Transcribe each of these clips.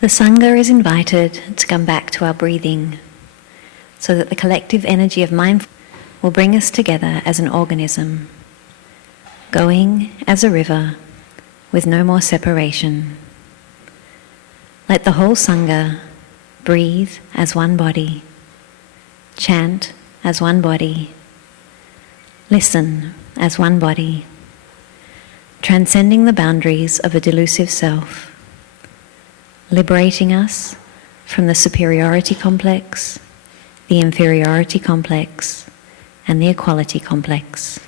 The Sangha is invited to come back to our breathing so that the collective energy of mindfulness will bring us together as an organism, going as a river with no more separation. Let the whole Sangha breathe as one body, chant as one body, listen as one body, transcending the boundaries of a delusive self, liberating us from the superiority complex, the inferiority complex, and the equality complex.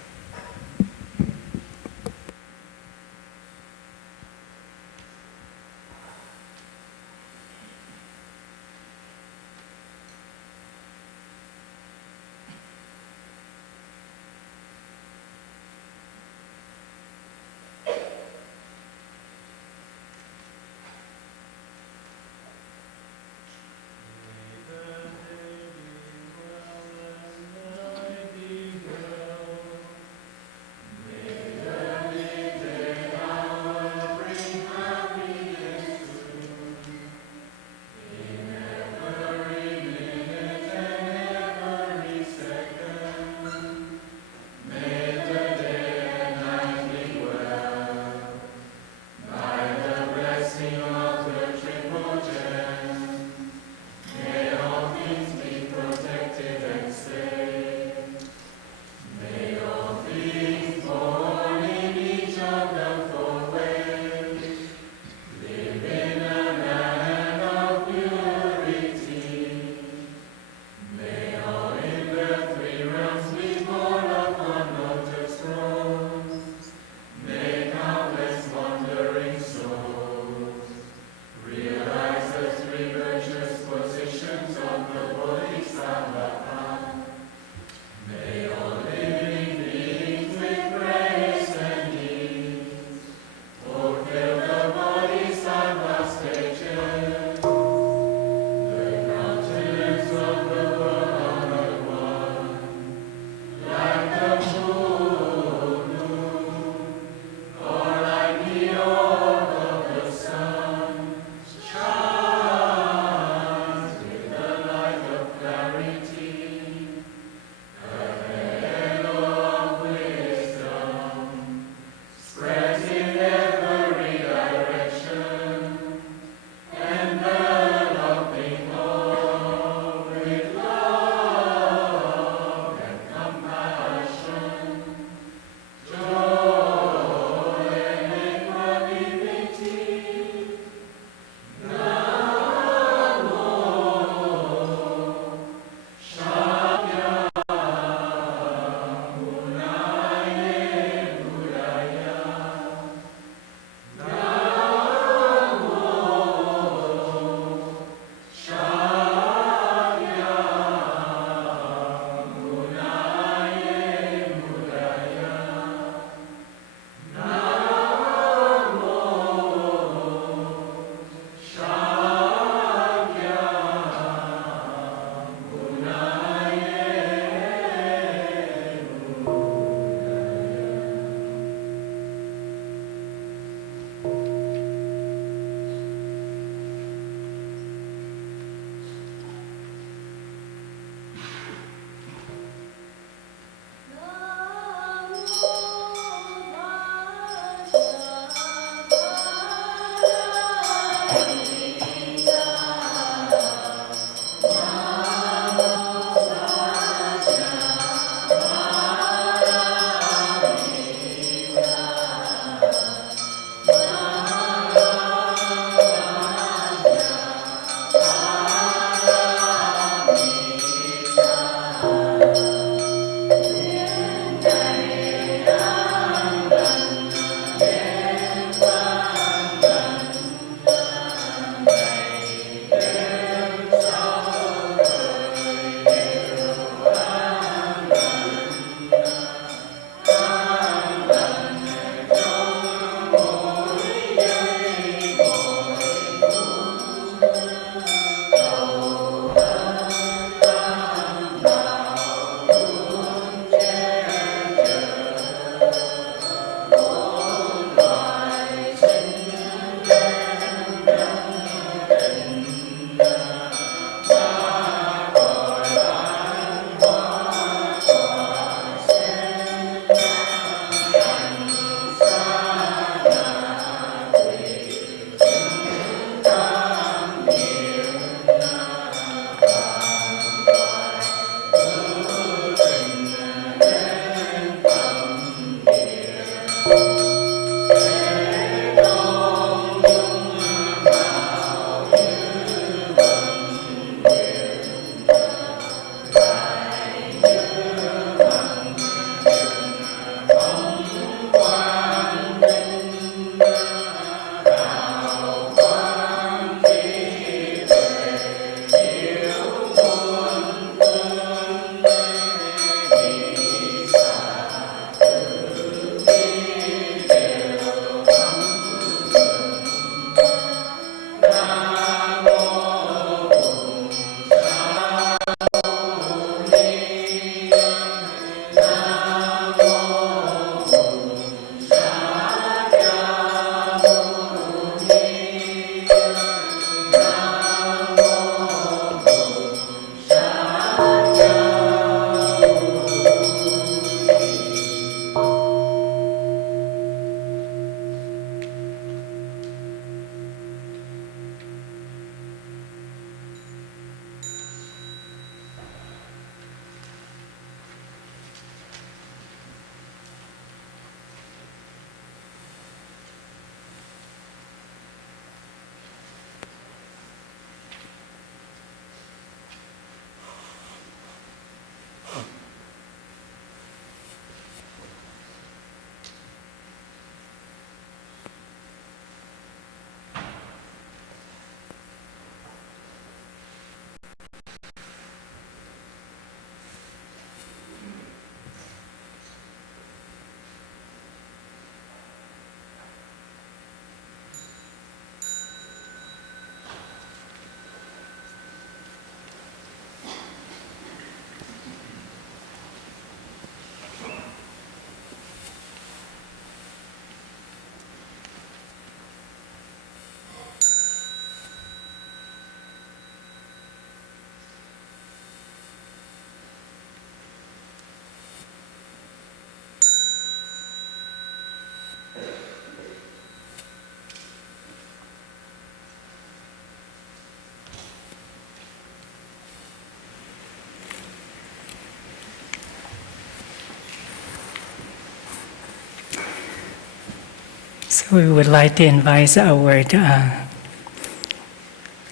So we would like to invite our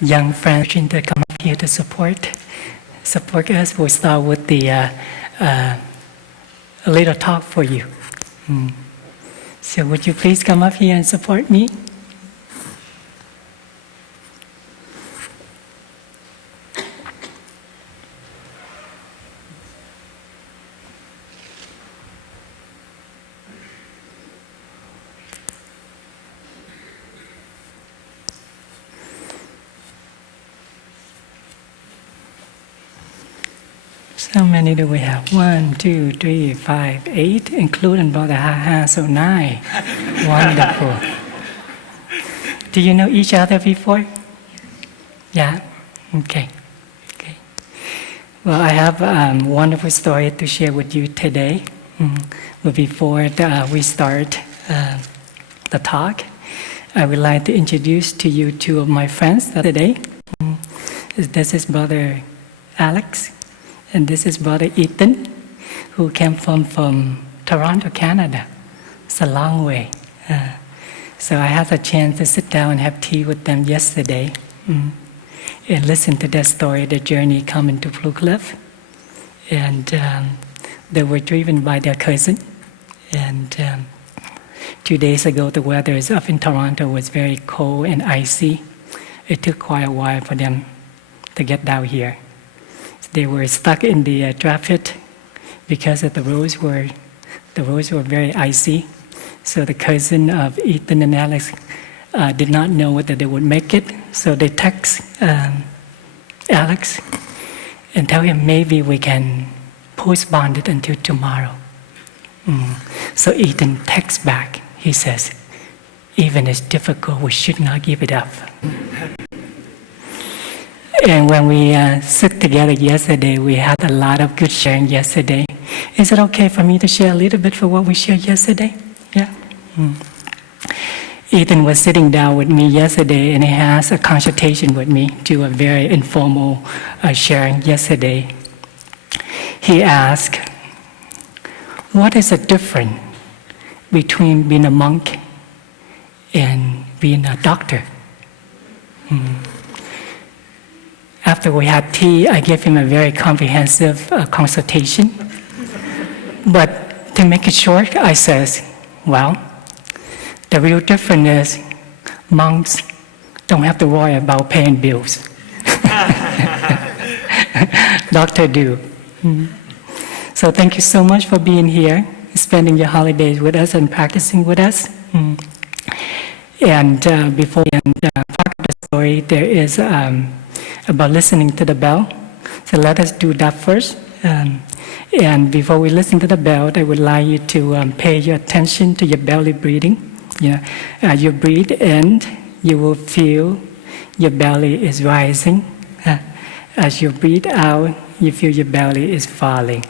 young friends to come up here to support us. We'll start with a little talk for you. So would you please come up here and support me? How many do we have? 1, 2, 3, 5, 8, including Brother Ha, so 9. Wonderful. Do you know each other before? Yeah? Okay. Well, I have a wonderful story to share with you today. But before we start the talk, I would like to introduce to you two of my friends today. This is Brother Alex. And this is Brother Ethan, who came from Toronto, Canada. It's a long way. So I had a chance to sit down and have tea with them yesterday and listen to their story, their journey coming to Blue Cliff. And they were driven by their cousin. And 2 days ago, the weather up in Toronto was very cold and icy. It took quite a while for them to get down here. They were stuck in the traffic because the roads were very icy. So the cousin of Ethan and Alex did not know whether they would make it. So they text Alex and tell him maybe we can postpone it until tomorrow. So Ethan texts back. He says, "Even it's difficult, we should not give it up." And when we sit together yesterday, we had a lot of good sharing yesterday. Is it okay for me to share a little bit for what we shared yesterday? Yeah? Ethan was sitting down with me yesterday and he has a consultation with me, do a very informal sharing yesterday. He asked, what is the difference between being a monk and being a doctor? After we had tea, I gave him a very comprehensive consultation. But to make it short, I says, well, the real difference is monks don't have to worry about paying bills. Doctor do. So thank you so much for being here, spending your holidays with us and practicing with us. And before we end part of the story, there is about listening to the bell. So let us do that first. And before we listen to the bell, I would like you to pay your attention to your belly breathing. You breathe in, you will feel your belly is rising. As you breathe out, you feel your belly is falling.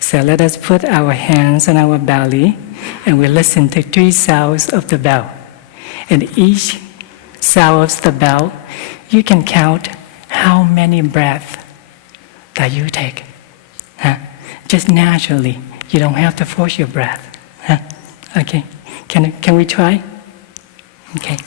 So let us put our hands on our belly and we listen to 3 sounds of the bell. And each sound of the bell, you can count how many breaths that you take. Just naturally. You don't have to force your breath. Okay. Can we try? Okay.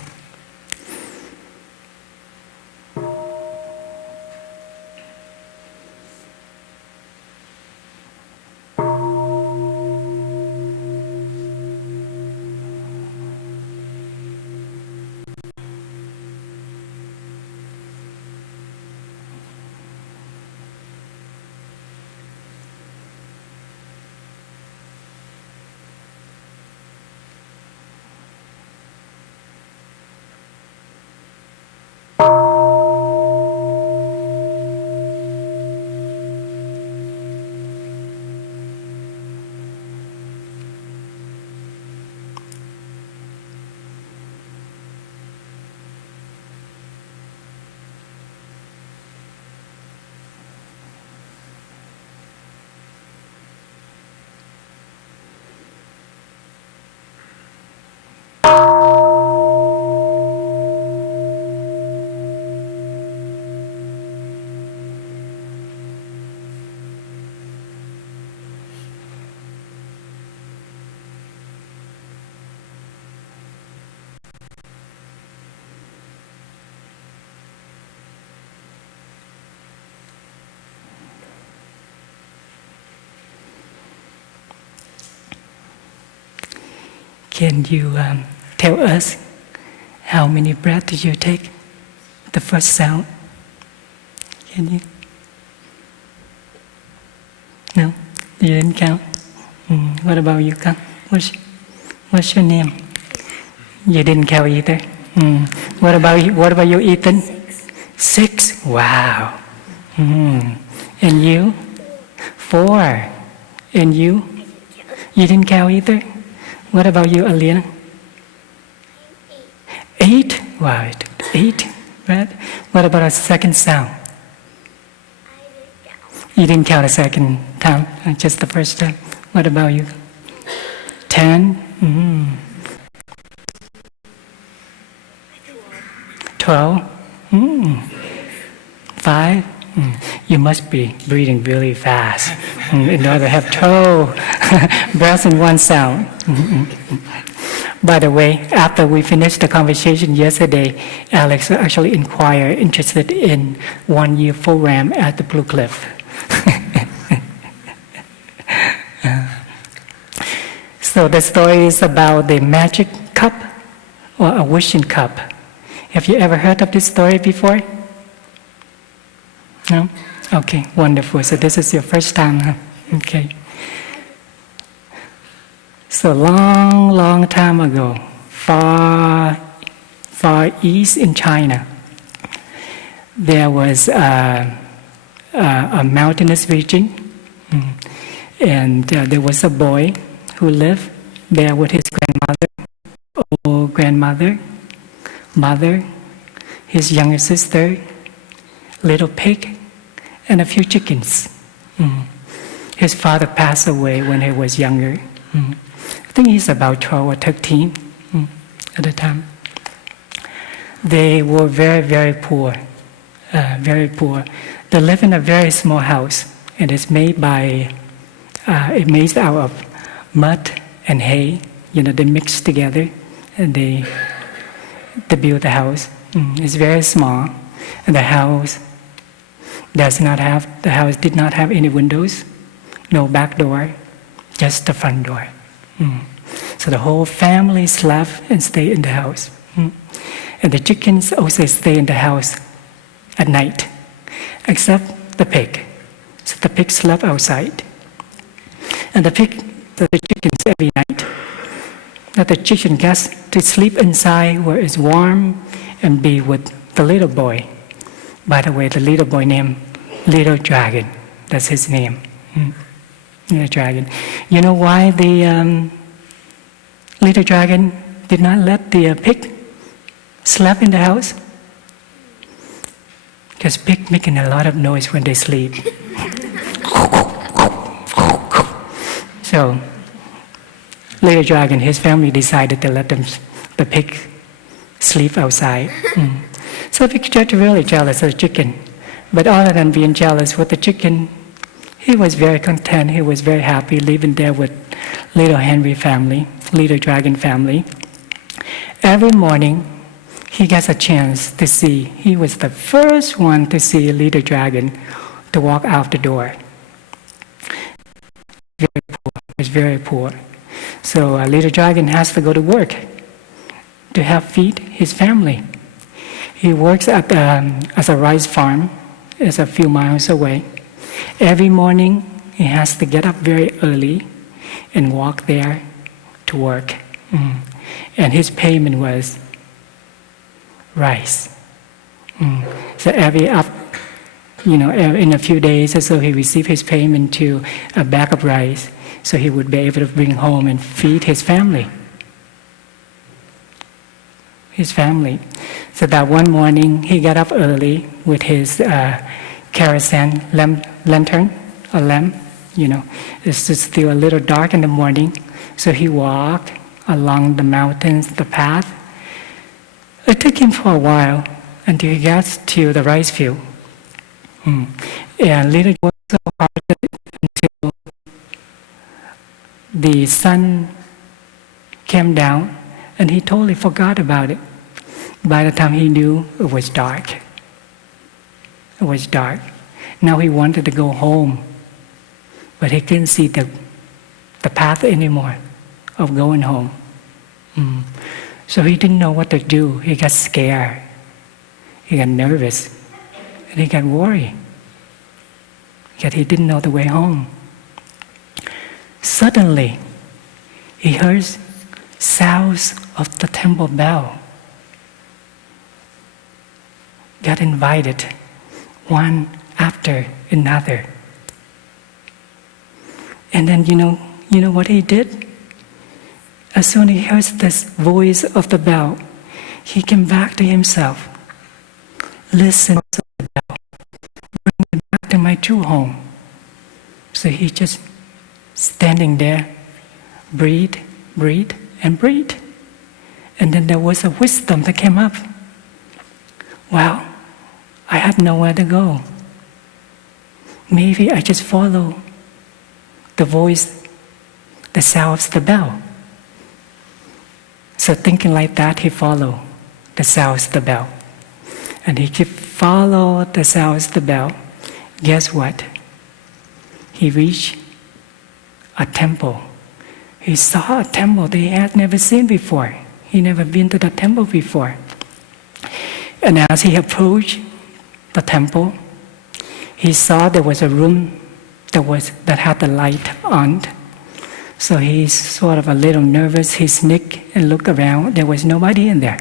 can you tell us how many breaths did you take? The first sound. Can you? No, you didn't count. What about you, Kang? What's your name? You didn't count either. What about you? What about you, Ethan? 6. Wow. And you? 4. And you? You didn't count either. What about you, Alina? 8. Wow, it took 8. Right? What about a second sound? You didn't count a second time, just the first time. What about you? 10? 12? 5? You must be breathing really fast in order to have 12 breaths in one sound. By the way, after we finished the conversation yesterday, Alex actually interested in 1-year program at the Blue Cliff. So the story is about the magic cup or a wishing cup. Have you ever heard of this story before? No? Okay, wonderful. So this is your first time, huh? Okay. So long time ago, far east in China, there was a mountainous region, and there was a boy who lived there with his grandmother, mother, his younger sister, little pig, and a few chickens. His father passed away when he was younger. I think he's about 12 or 13 at the time. They were very poor, very poor. They live in a very small house, and it's made out of mud and hay. They mix together, and they build the house. It's very small, and the house did not have any windows, no back door, just the front door. So the whole family slept and stayed in the house. And the chickens also stay in the house at night, except the pig. So the pig slept outside. And the chickens every night, that the chicken gets to sleep inside where it's warm and be with the little boy. By the way, the little boy named Little Dragon. That's his name. Little Dragon. You know why the Little Dragon did not let the pig sleep in the house? Because pigs making a lot of noise when they sleep. So, Little Dragon, his family decided to let the pig sleep outside. So the pig got really jealous of the chicken. But other than being jealous with the chicken, he was very content, he was very happy living there with Little Henry family, Little Dragon family. Every morning, he gets a chance to see, he was the first one to see Little Dragon to walk out the door. Very poor. So Little Dragon has to go to work to help feed his family. He works at as a rice farm, it's a few miles away. Every morning, he has to get up very early and walk there to work. And his payment was rice. So in a few days or so, he received his payment to a bag of rice, so he would be able to bring home and feed his family. So that one morning, he got up early with his kerosene lantern, a lamp. It's just still a little dark in the morning. So he walked along the mountains, the path. It took him for a while until he gets to the rice field. And Little was so hard until the sun came down, and he totally forgot about it. By the time he knew, it was dark. Now he wanted to go home, but he couldn't see the path anymore of going home. Mm. So he didn't know what to do. He got scared. He got nervous. And he got worried. Yet he didn't know the way home. Suddenly, he heard sounds of the temple bell. Got invited, one after another. And then you know what he did? As soon as he heard this voice of the bell, he came back to himself. Listen to the bell. Bring me back to my true home. So he just standing there, breathe, breathe, and breathe. And then there was a wisdom that came up. Well, I have nowhere to go. Maybe I just follow the voice, the sound of the bell. So thinking like that, he followed the sound of the bell. And he kept follow the sound of the bell. Guess what? He reached a temple. He saw a temple that he had never seen before. He never been to the temple before. And as he approached the temple, he saw there was a room that had the light on. So he's sort of a little nervous. He sneaked and looked around. There was nobody in there.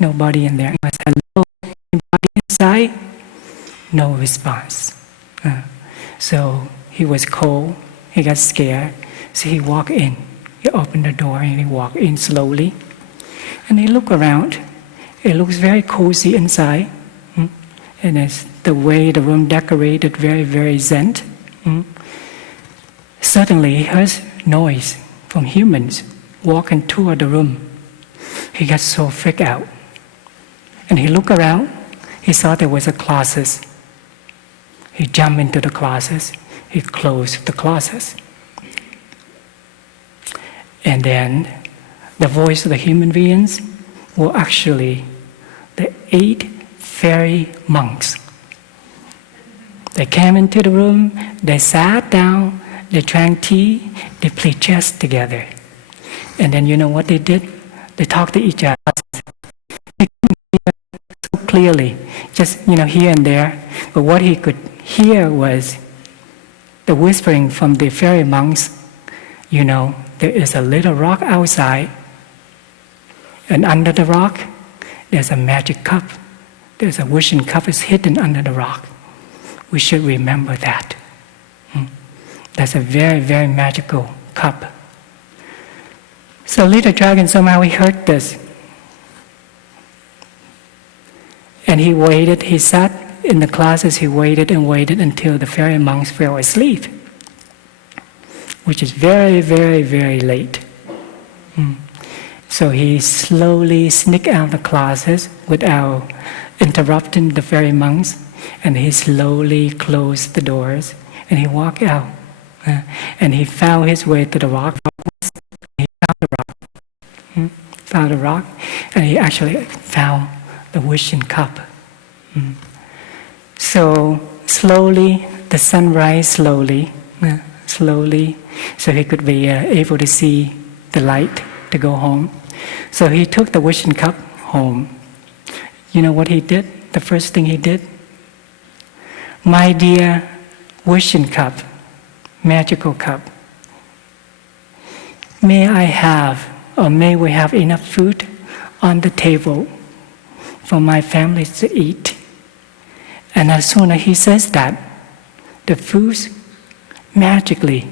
Nobody in there. He said, hello, anybody inside? No response. So he was cold. He got scared. So he walked in. He opened the door and he walked in slowly. And he looked around. It looks very cozy inside. And it's the way the room decorated, very, very zen. Suddenly he heard noise from humans walking toward the room. He got so freaked out. And he looked around. He saw there was a closet. He jumped into the closet. He closed the closet. And then the voice of the human beings were actually the 8 fairy monks. They came into the room, they sat down, they drank tea, they played chess together. And then you know what they did? They talked to each other. They couldn't hear so clearly, just here and there. But what he could hear was the whispering from the fairy monks. There is a little rock outside, and under the rock, there's a magic cup. There's a wishing cup is hidden under the rock. We should remember that. That's a very, very magical cup. So little dragon somehow he heard this. And he waited, he sat in the classes, he waited and waited until the fairy monks fell asleep, which is very, very, very late. So he slowly sneaked out of the classes without interrupting the fairy monks, and he slowly closed the doors, and he walked out. And he found his way to the rock. He found the rock, and he actually found the wishing cup. So slowly, the sun rise slowly, so he could be able to see the light to go home. So he took the wishing cup home. You know what he did? The first thing he did? My dear wishing cup, magical cup, may we have enough food on the table for my family to eat. And as soon as he says that, the foods magically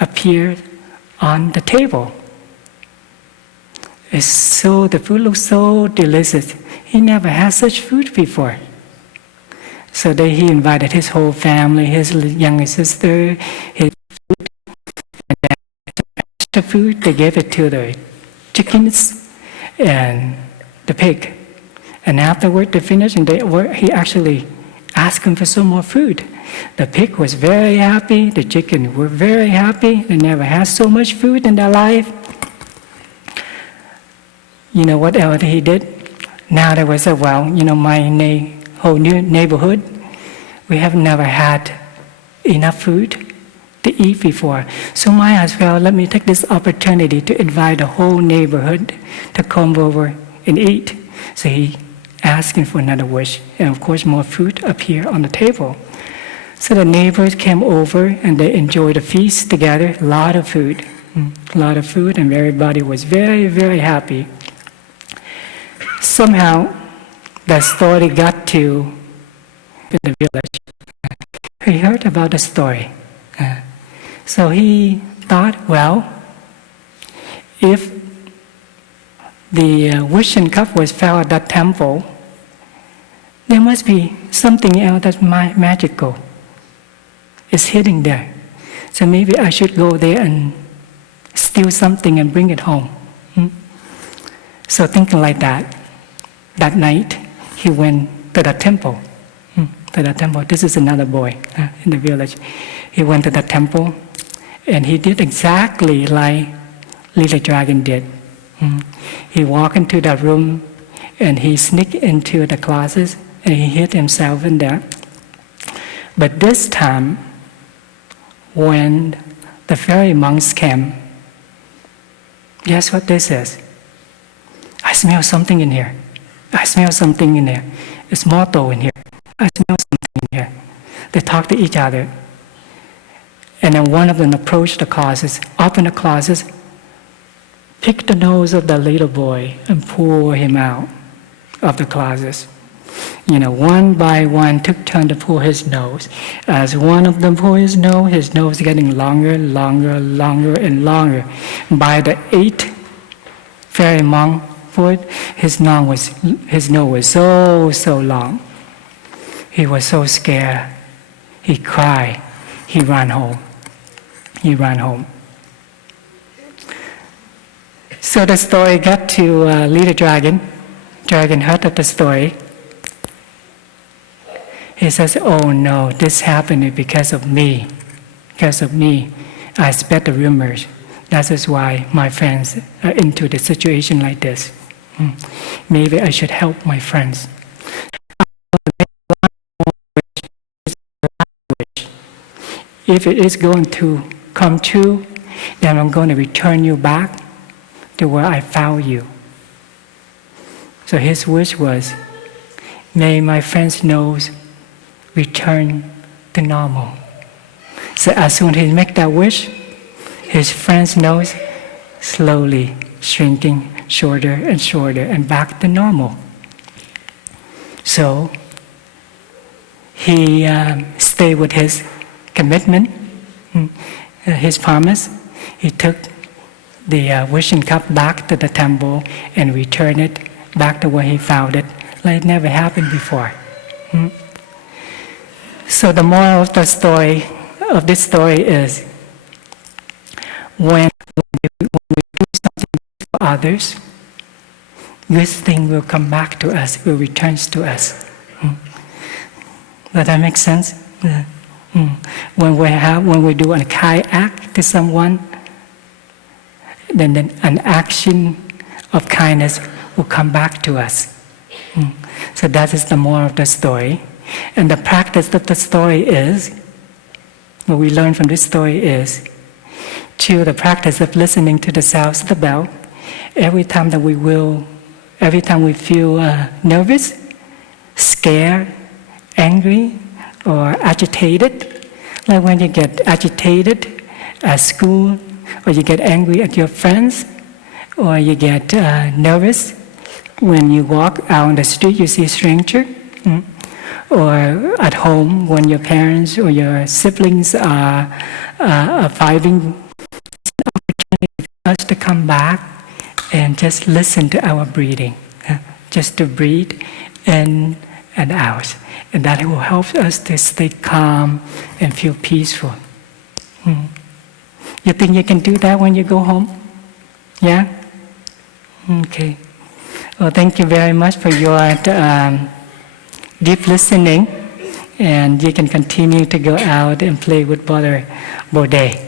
appeared on the table. The food looks so delicious. He never had such food before. So then he invited his whole family, his younger sister, his food, and then extra food, they gave it to the chickens and the pig. And afterward they finished, and he actually asked him for some more food. The pig was very happy, the chicken were very happy, they never had so much food in their life. You know what else he did? Now there was my whole new neighborhood, we have never had enough food to eat before. So Maya as well, let me take this opportunity to invite the whole neighborhood to come over and eat. So he asking for another wish. And of course, more food appeared on the table. So the neighbors came over and they enjoyed the feast together. A lot of food, and everybody was very, very happy. Somehow, the story got to the village. He heard about the story. So he thought, well, if the wishing cup was found at that temple, there must be something else that's magical. It's hidden there. So maybe I should go there and steal something and bring it home. So thinking like that, that night he went to the temple. This is another boy in the village. He went to the temple and he did exactly like little dragon did. He walked into the room and he sneaked into the closet and he hid himself in there. But this time, when the fairy monks came, guess what they said? I smell something in here. I smell something in there. It's mortal in here. I smell something in here. They talk to each other. And then one of them approached the closet, opened the closet, picked the nose of the little boy and pulled him out of the closet. One by one took turn to pull his nose. As one of them pulled his nose getting longer, and longer. By the 8th fairy monk pulled, his nose was so long. He was so scared. He cried. He ran home. So the story got to little dragon. Dragon heard of the story. He says, oh no, this happened because of me. Because of me. I spread the rumors. That is why my friends are into the situation like this. Maybe I should help my friends. If it is going to come true, then I'm going to return you back to where I found you. So his wish was, may my friend's nose return to normal. So as soon as he make that wish, his friend's nose slowly shrinking shorter and back to normal. So he stayed with his commitment, his promise. He took the wishing cup back to the temple and returned it back to where he found it, like it never happened before. So the moral of the story, of this story is, when we do something for others, this thing will come back to us, will return to us. Does that make sense? When we do a kind act to someone, then an action of kindness will come back to us. So that is the moral of the story. And the practice of the story is, what we learn from this story is, to the practice of listening to the sounds of the bell. Every time we feel nervous, scared, angry, or agitated, like when you get agitated at school, or you get angry at your friends, or you get nervous when you walk out on the street, you see a stranger, or at home when your parents or your siblings are fighting. It's an opportunity for us to come back and just listen to our breathing, just to breathe in and out. And that will help us to stay calm and feel peaceful. You think you can do that when you go home? Yeah? Okay. Well, thank you very much for your deep listening. And you can continue to go out and play with Brother Baudet.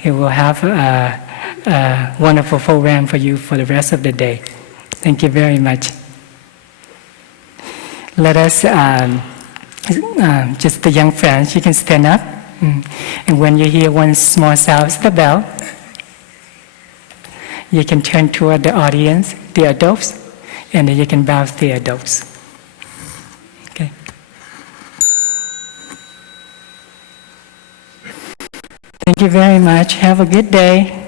He will have a wonderful program for you for the rest of the day. Thank you very much. Let us, just the young friends, you can stand up. And when you hear one small sound, the bell, you can turn toward the audience, the adults, and then you can bow to the adults. Okay. Thank you very much. Have a good day.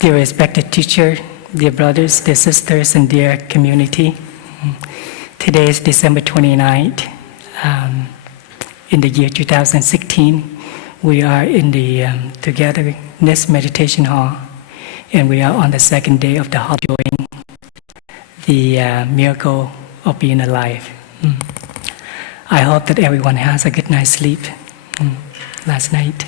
Dear respected teacher, dear brothers, dear sisters, and dear community, today is December 29th. In the year 2016, we are in the Togetherness Meditation Hall, and we are on the second day of the hall enjoying the miracle of being alive. I hope that everyone has a good night's sleep last night.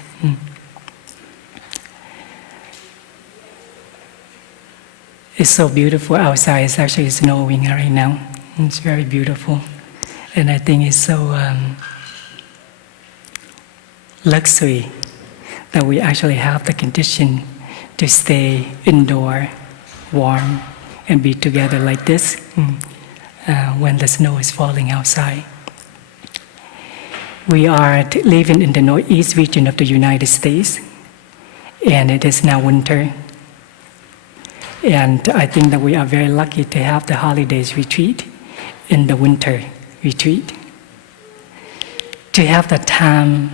It's so beautiful outside. It's actually snowing right now. It's very beautiful. And I think it's so luxury that we actually have the condition to stay indoor, warm, and be together like this when the snow is falling outside. We are living in the northeast region of the United States, and it is now winter. And I think that we are very lucky to have the holidays retreat in the winter retreat. To have the time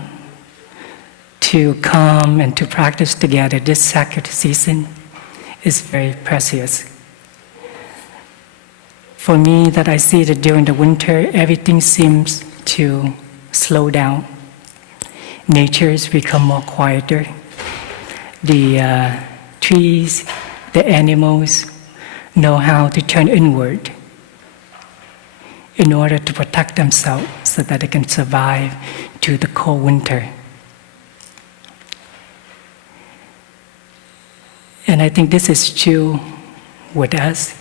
to come and to practice together this sacred season is very precious. For me, that I see that during the winter, everything seems to slow down. Nature has become more quieter. The trees, the animals know how to turn inward in order to protect themselves so that they can survive to the cold winter. And I think this is true with us.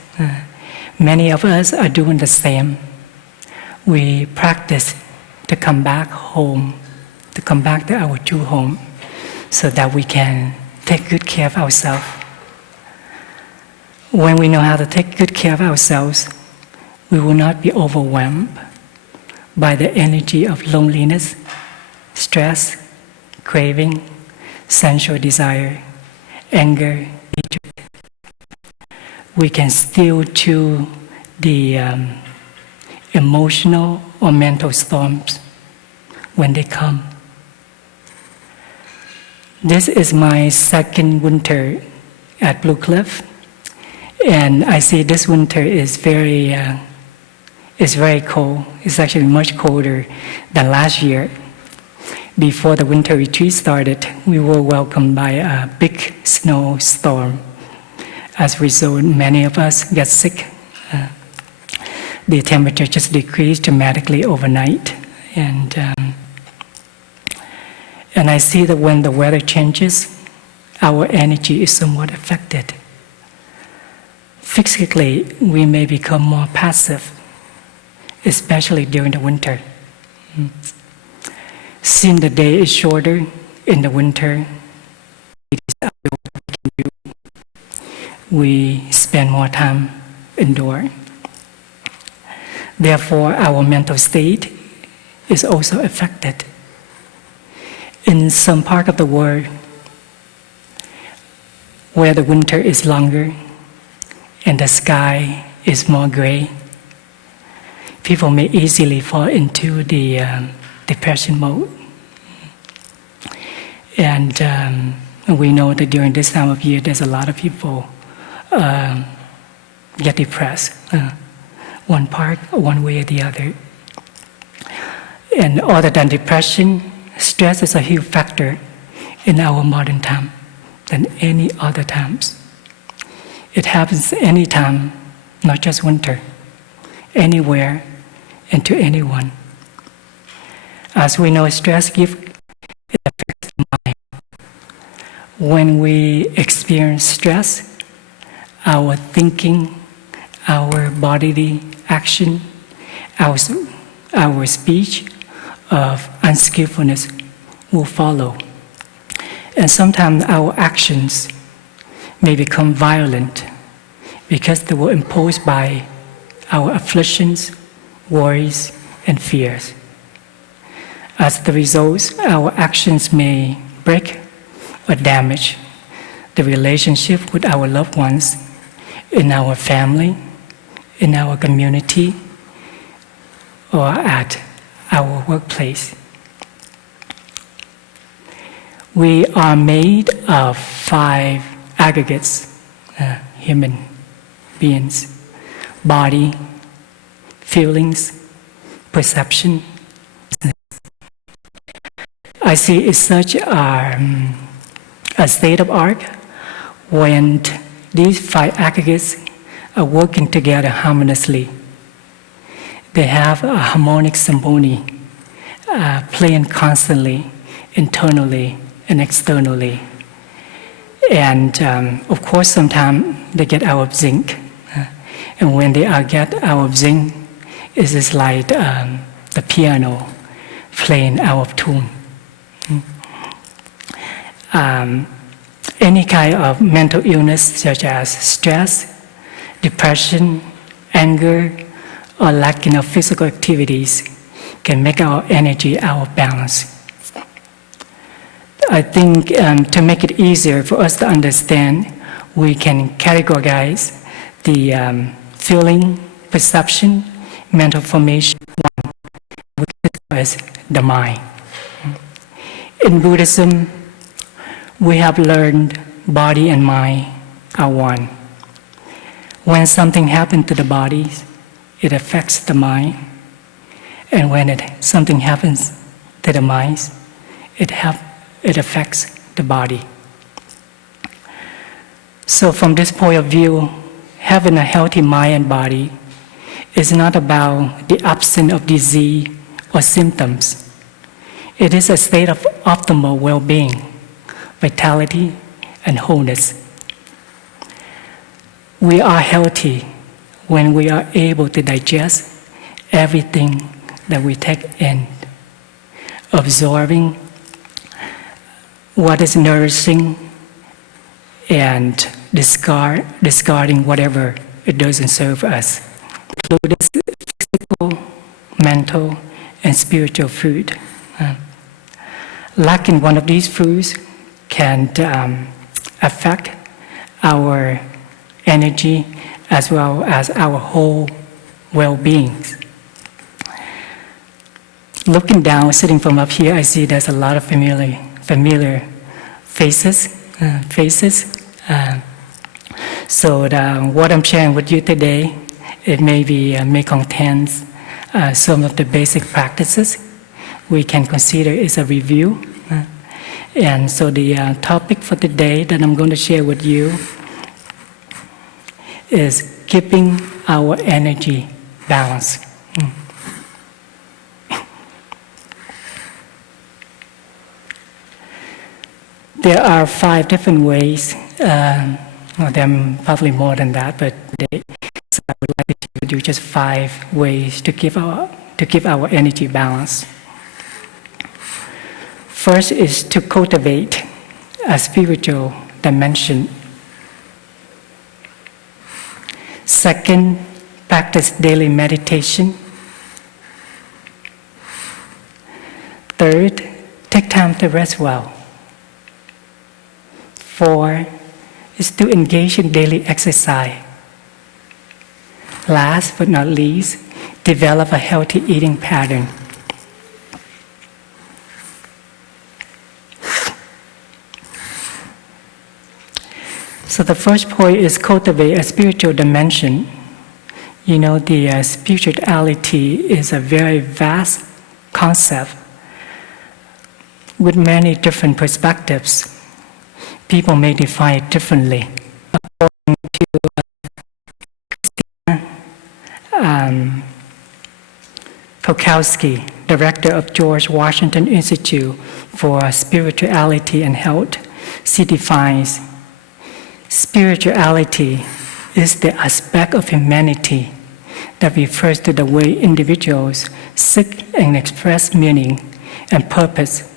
Many of us are doing the same. We practice to come back home, to come back to our true home, so that we can take good care of ourselves. When we know how to take good care of ourselves, we will not be overwhelmed by the energy of loneliness, stress, craving, sensual desire, anger, hatred. We can still to the emotional or mental storms when they come. This is my second winter at Blue Cliff. And I see this winter is very cold. It's actually much colder than last year. Before the winter retreat started, we were welcomed by a big snowstorm. As a result, many of us got sick. The temperature just decreased dramatically overnight. And I see that when the weather changes, our energy is somewhat affected. Physically, we may become more passive. especially during the winter. Since the day is shorter in the winter, it is outdoor we can do. We spend more time indoor. Therefore, our mental state is also affected. In some part of the world where the winter is longer and the sky is more gray, people may easily fall into the depression mode. And we know that during this time of year, there's a lot of people get depressed, one way or the other. And other than depression, stress is a huge factor in our modern time than any other times. It happens anytime, not just winter, anywhere and to anyone. As we know, stress it affects the mind. When we experience stress, our thinking, our bodily action, our speech of unskillfulness will follow. And sometimes our actions may become violent because they were imposed by our afflictions, worries, and fears. As the result, our actions may break or damage the relationship with our loved ones in our family, in our community, or at our workplace. We are made of 5 aggregates, human beings: body, feelings, perception. I see it's such a state of art when these 5 aggregates are working together harmoniously. They have a harmonic symphony playing constantly, internally and externally. And of course, sometimes they get out of sync. And when they get out of sync, it's just like the piano playing out of tune. Any kind of mental illness, such as stress, depression, anger, or lacking of physical activities, can make our energy out of balance. I think to make it easier for us to understand, we can categorize the feeling, perception, mental formation, which is the mind. In Buddhism, we have learned body and mind are one. When something happens to the body, it affects the mind. And when something happens to the mind, it affects the body. So from this point of view, having a healthy mind and body is not about the absence of disease or symptoms. It is a state of optimal well-being, vitality, and wholeness. We are healthy when we are able to digest everything that we take in, absorbing what is nourishing and discarding whatever it doesn't serve us. Including physical, mental, and spiritual food. Lacking one of these foods can affect our energy as well as our whole well-being. Looking down, sitting from up here, I see there's a lot of familiar faces. So what I'm sharing with you today, it may contain some of the basic practices we can consider is a review. And so the topic for today that I'm going to share with you is keeping our energy balanced. There are 5 different ways, well, there are probably more than that, but so I would like to share you just 5 ways to keep our energy balance. First is to cultivate a spiritual dimension. Second, practice daily meditation. Third, take time to rest well. 4 is to engage in daily exercise. Last but not least, develop a healthy eating pattern. So the first point is cultivate a spiritual dimension. You know, the spirituality is a very vast concept with many different perspectives. People may define it differently. According to Kokowski, director of George Washington Institute for Spirituality and Health, she defines spirituality is the aspect of humanity that refers to the way individuals seek and express meaning and purpose,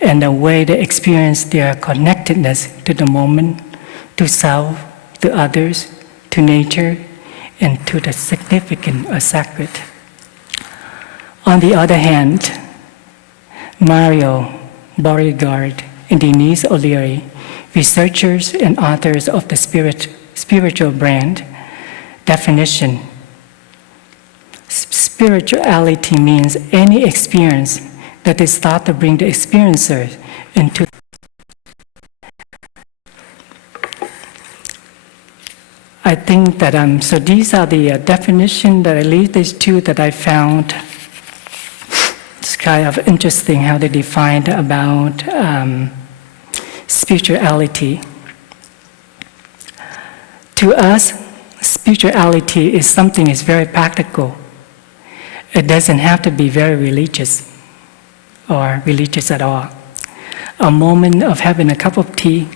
and the way they experience their connectedness to the moment, to self, to others, to nature, and to the significant or sacred. On the other hand, Mario Beauregard and Denise O'Leary, researchers and authors of the spiritual brand definition, spirituality means any experience that is thought to bring the experiencer into. I think that so these are the definition that at least these two that I found. It's kind of interesting how they defined about spirituality. To us, spirituality is something that's very practical. It doesn't have to be very religious or religious at all. A moment of having a cup of tea,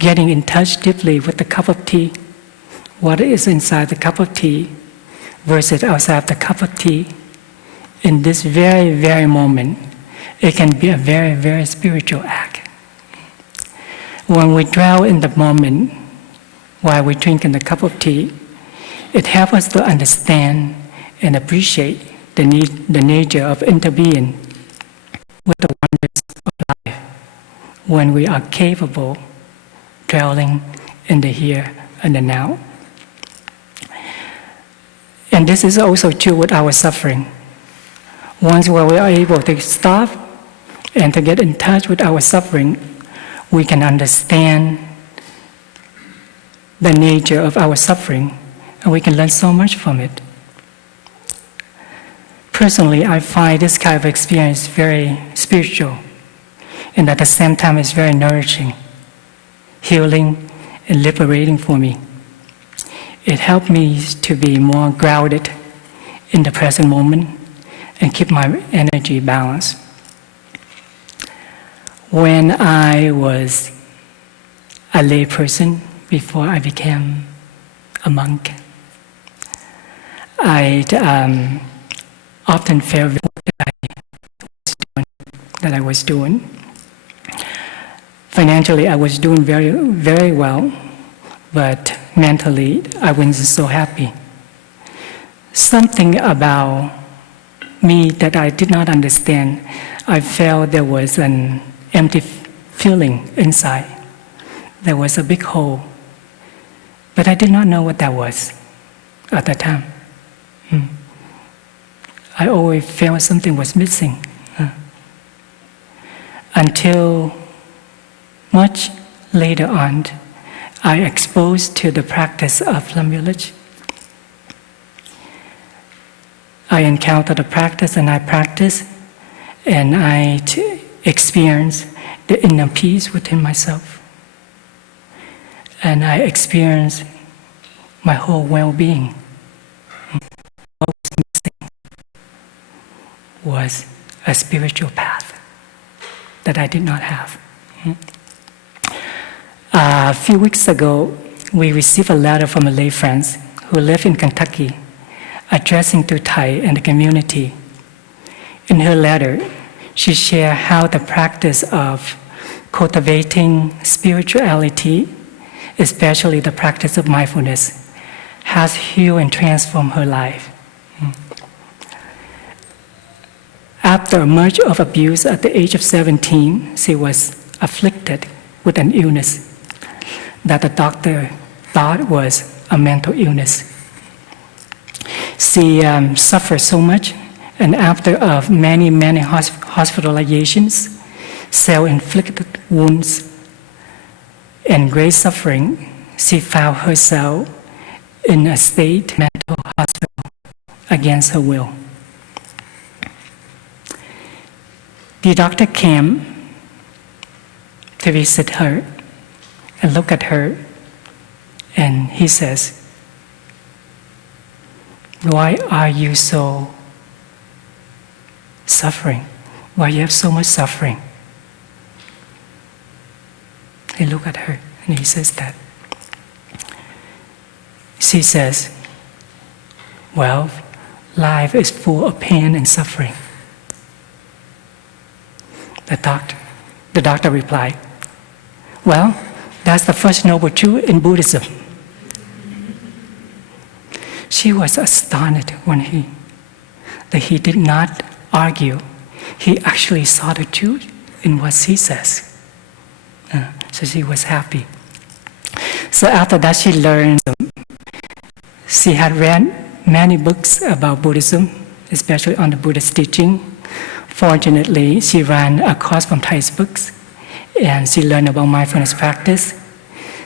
getting in touch deeply with the cup of tea, what is inside the cup of tea versus outside the cup of tea. In this very, very moment, it can be a very, very spiritual act. When we dwell in the moment while we're drinking the cup of tea, it helps us to understand and appreciate the nature of interbeing with the wonders of life when we are capable dwelling in the here and the now. And this is also true with our suffering. Once we are able to stop and to get in touch with our suffering, we can understand the nature of our suffering, and we can learn so much from it. Personally, I find this kind of experience very spiritual, and at the same time it's very nourishing, healing, and liberating for me. It helped me to be more grounded in the present moment and keep my energy balanced. When I was a lay person before I became a monk, I often felt that I was doing. Financially, I was doing very, very well, but mentally, I wasn't so happy. Something about me that I did not understand. I felt there was an empty feeling inside. There was a big hole, but I did not know what that was at that time. I always felt something was missing. Until much later on, I exposed to the practice of Plum Village. I encountered the practice and I practiced, and I experienced the inner peace within myself. And I experienced my whole well-being. What was missing was a spiritual path that I did not have. A few weeks ago, we received a letter from a lay friend who lived in Kentucky. addressing to Thai and the community. In her letter, she shared how the practice of cultivating spirituality, especially the practice of mindfulness, has healed and transformed her life. After a much of abuse at the age of 17, she was afflicted with an illness that the doctor thought was a mental illness. She suffered so much, and after many hospitalizations, self-inflicted wounds, and great suffering, she found herself in a state mental hospital against her will. The doctor came to visit her and look at her, and he says, "Why are you so suffering? Why you have so much suffering?" He looked at her and he says that. She says, "Well, life is full of pain and suffering." The doctor replied, "Well, that's the first noble truth in Buddhism." She was astonished when that he did not argue. He actually saw the truth in what she says. So she was happy. So after that, she learned. She had read many books about Buddhism, especially on the Buddhist teaching. Fortunately, she ran a course from Thai's books, and she learned about mindfulness practice.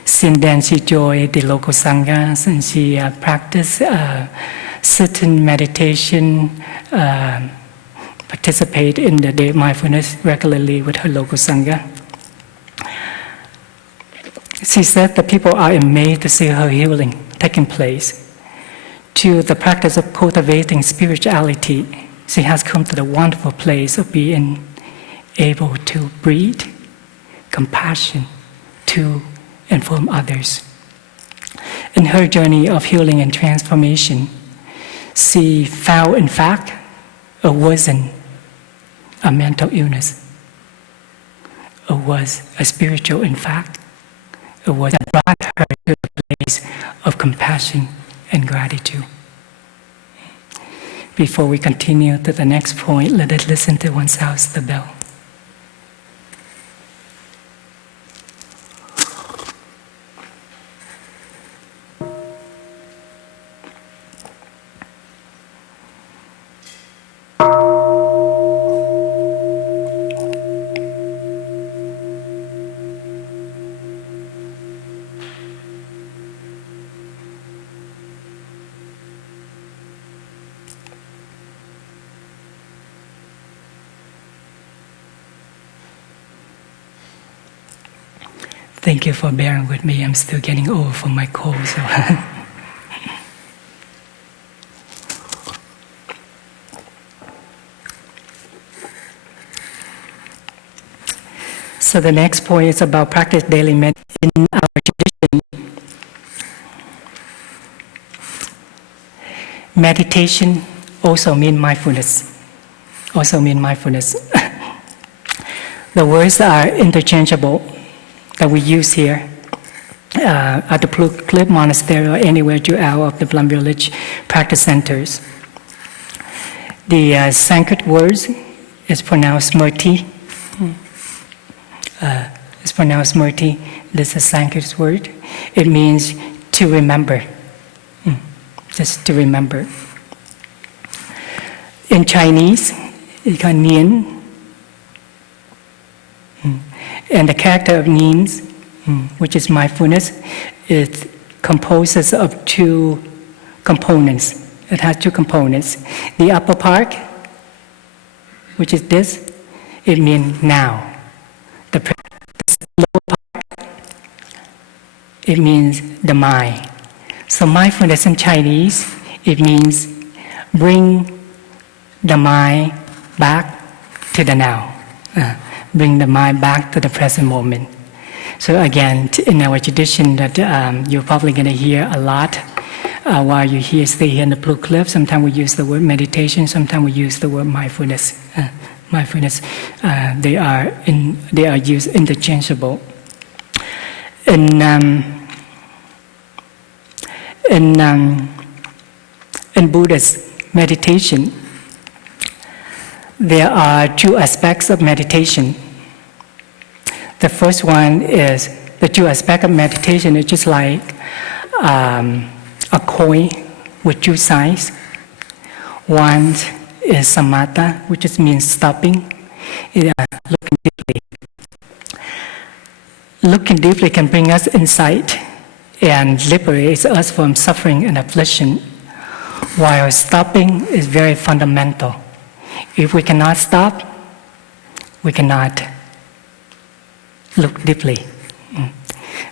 Since then, she joined the local sanghas, and she practiced certain meditation, participate in the day of mindfulness regularly with her local sangha. She said that people are amazed to see her healing taking place. To the practice of cultivating spirituality, she has come to the wonderful place of being able to breed compassion to and from others. In her journey of healing and transformation, she found, in fact, it wasn't a mental illness. It was a spiritual, in fact. It was that brought her to the place of compassion and gratitude. Before we continue to the next point, let us listen to one sounds the bell. Thank you for bearing with me. I'm still getting over from my cold. So the next point is about practice daily meditation in our tradition. Meditation also means mindfulness. The words are interchangeable that we use here at the Plum Monastery or anywhere throughout of the Plum Village practice centers. The Sanskrit words is pronounced smriti. It's pronounced smriti. This is a Sanskrit word. It means to remember, just to remember. In Chinese, it's called Nguyen. And the character of Nguyen, which is mindfulness, it composes of two components. It has two components. The upper part, which is this, it means now. The lower part, it means the mind. So mindfulness in Chinese, it means bring the mind back to the now. Bring the mind back to the present moment. So again, in our tradition that you're probably going to hear a lot, while you stay here in the Blue Cliff. Sometimes we use the word meditation, sometimes we use the word mindfulness. They are used interchangeable. In Buddhist meditation, there are two aspects of meditation. The first one is the two aspects of meditation is just like a coin with two sides. One is samatha, which just means stopping, looking deeply. Looking deeply can bring us insight and liberates us from suffering and affliction, while stopping is very fundamental. If we cannot stop, we cannot look deeply,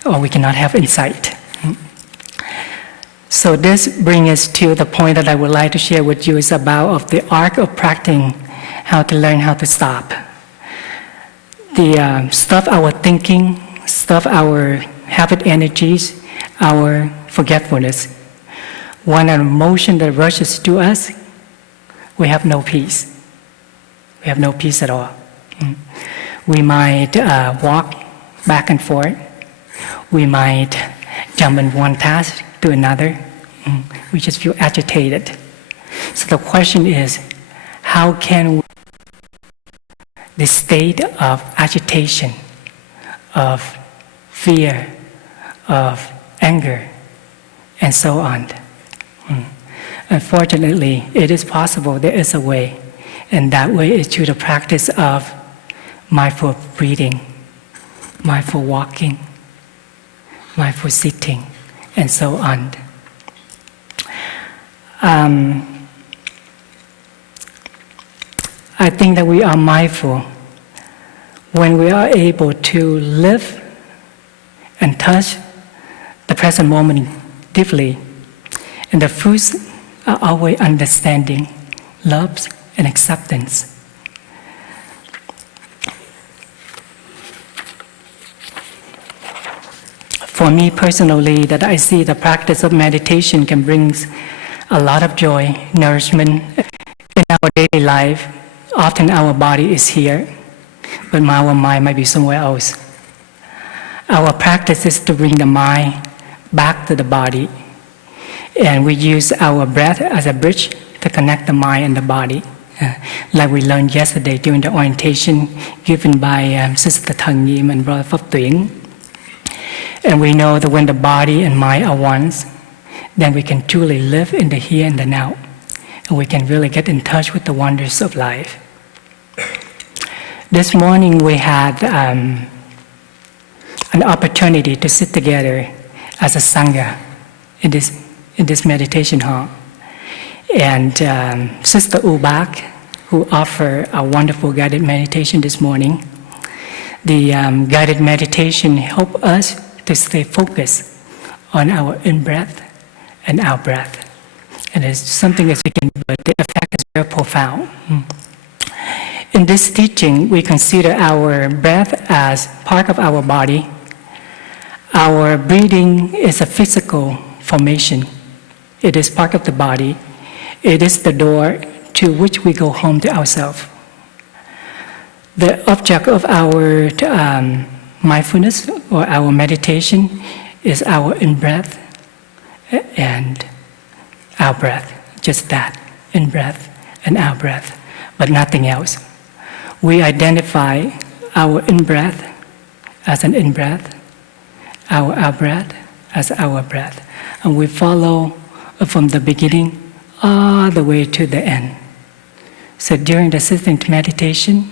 or we cannot have insight. So this brings us to the point that I would like to share with you is about of the art of practicing how to learn how to stop. Stop our thinking, stop our habit energies, our forgetfulness. When an emotion that rushes to us, we have no peace. We have no peace at all. We might walk back and forth. We might jump in one task to another. We just feel agitated. So the question is, how can we, the state of agitation, of fear, of anger, and so on. Unfortunately, it is possible there is a way, and that way is through the practice of mindful breathing, mindful walking, mindful sitting, and so on. I think that we are mindful when we are able to live and touch the present moment deeply. And the fruits are always understanding, love, and acceptance. For me personally, that I see the practice of meditation can bring a lot of joy, nourishment in our daily life. Often our body is here, but our mind might be somewhere else. Our practice is to bring the mind back to the body, and we use our breath as a bridge to connect the mind and the body. Like we learned yesterday during the orientation given by Sister Thang Nghiêm and Brother Phap Tuyển. And we know that when the body and mind are one, then we can truly live in the here and the now. And we can really get in touch with the wonders of life. This morning we had an opportunity to sit together as a Sangha in this meditation hall. And Sister U Bak, who offered a wonderful guided meditation this morning, the guided meditation helped us to stay focused on our in-breath and out-breath. And it's something that we can do, but the effect is very profound. In this teaching, we consider our breath as part of our body. Our breathing is a physical formation. It is part of the body. It is the door to which we go home to ourselves. The object of our mindfulness or our meditation is our in-breath and out-breath. Just that, in-breath and out-breath, but nothing else. We identify our in-breath as an in-breath, our out-breath as our breath, and we follow from the beginning all the way to the end. So during the sitting meditation,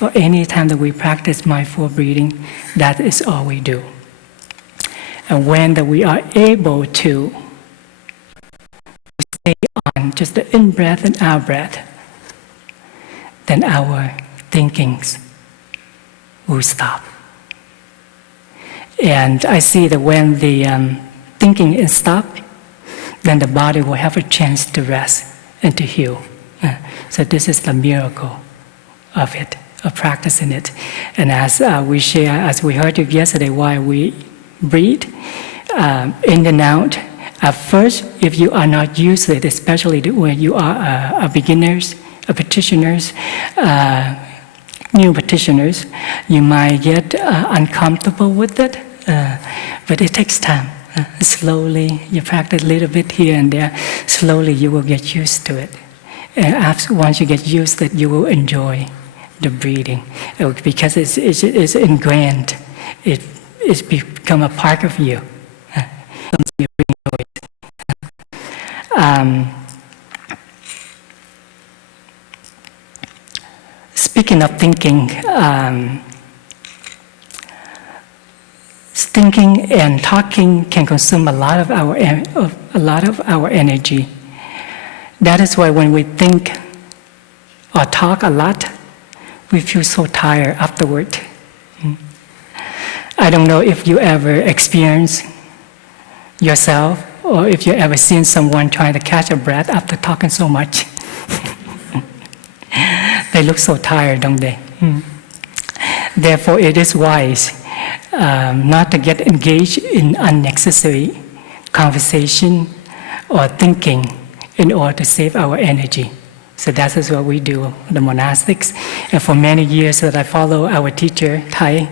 or any time that we practice mindful breathing, that is all we do. And when we are able to stay on just the in-breath and out-breath, then our thinkings will stop. And I see that when the thinking is stopped, then the body will have a chance to rest and to heal. So this is the miracle of it, of practicing it. And as we share, as we heard yesterday, while we breathe in and out, At first, if you are not used to it, especially when you are a beginners, a practitioners, new practitioners, you might get uncomfortable with it, but it takes time. Slowly, you practice a little bit here and there, slowly you will get used to it. And once you get used to it, you will enjoy the breathing, because it's ingrained. It's become a part of you. You enjoy it. Speaking of thinking, thinking and talking can consume a lot of our energy. That is why when we think or talk a lot, we feel so tired afterward. I don't know if you ever experience yourself, or if you ever seen someone trying to catch a breath after talking so much. They look so tired, don't they? Therefore, it is wise not to get engaged in unnecessary conversation or thinking in order to save our energy. So that is what we do, the monastics. And for many years that I follow our teacher, Thai,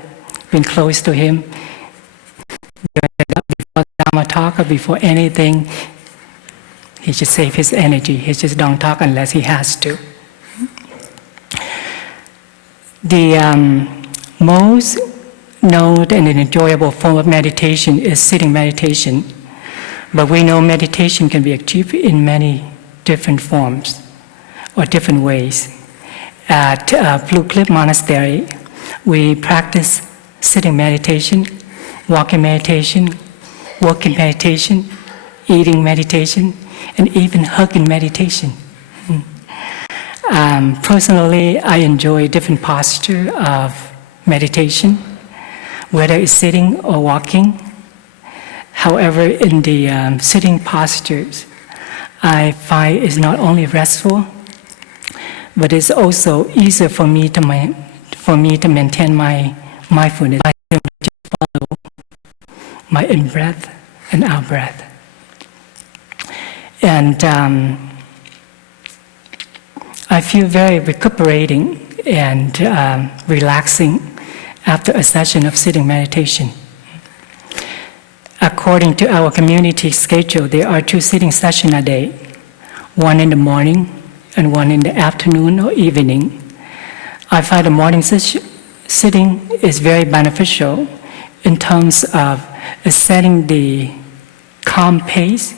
been close to him. Before Dharma talk or before anything, he just save his energy. He just don't talk unless he has to. The most known and enjoyable form of meditation is sitting meditation. But we know meditation can be achieved in many different forms or different ways. At Plum Monastery, we practice sitting meditation, walking meditation, working meditation, eating meditation, and even hugging meditation. Personally, I enjoy different posture of meditation, whether it's sitting or walking. However, in the sitting postures, I find it's not only restful, but it's also easier for me to maintain my mindfulness. I just follow my in-breath and out-breath. And I feel very recuperating and relaxing after a session of sitting meditation. According to our community schedule, there are 2 sitting sessions a day, one in the morning and one in the afternoon or evening. I find the morning sitting is very beneficial in terms of setting the calm pace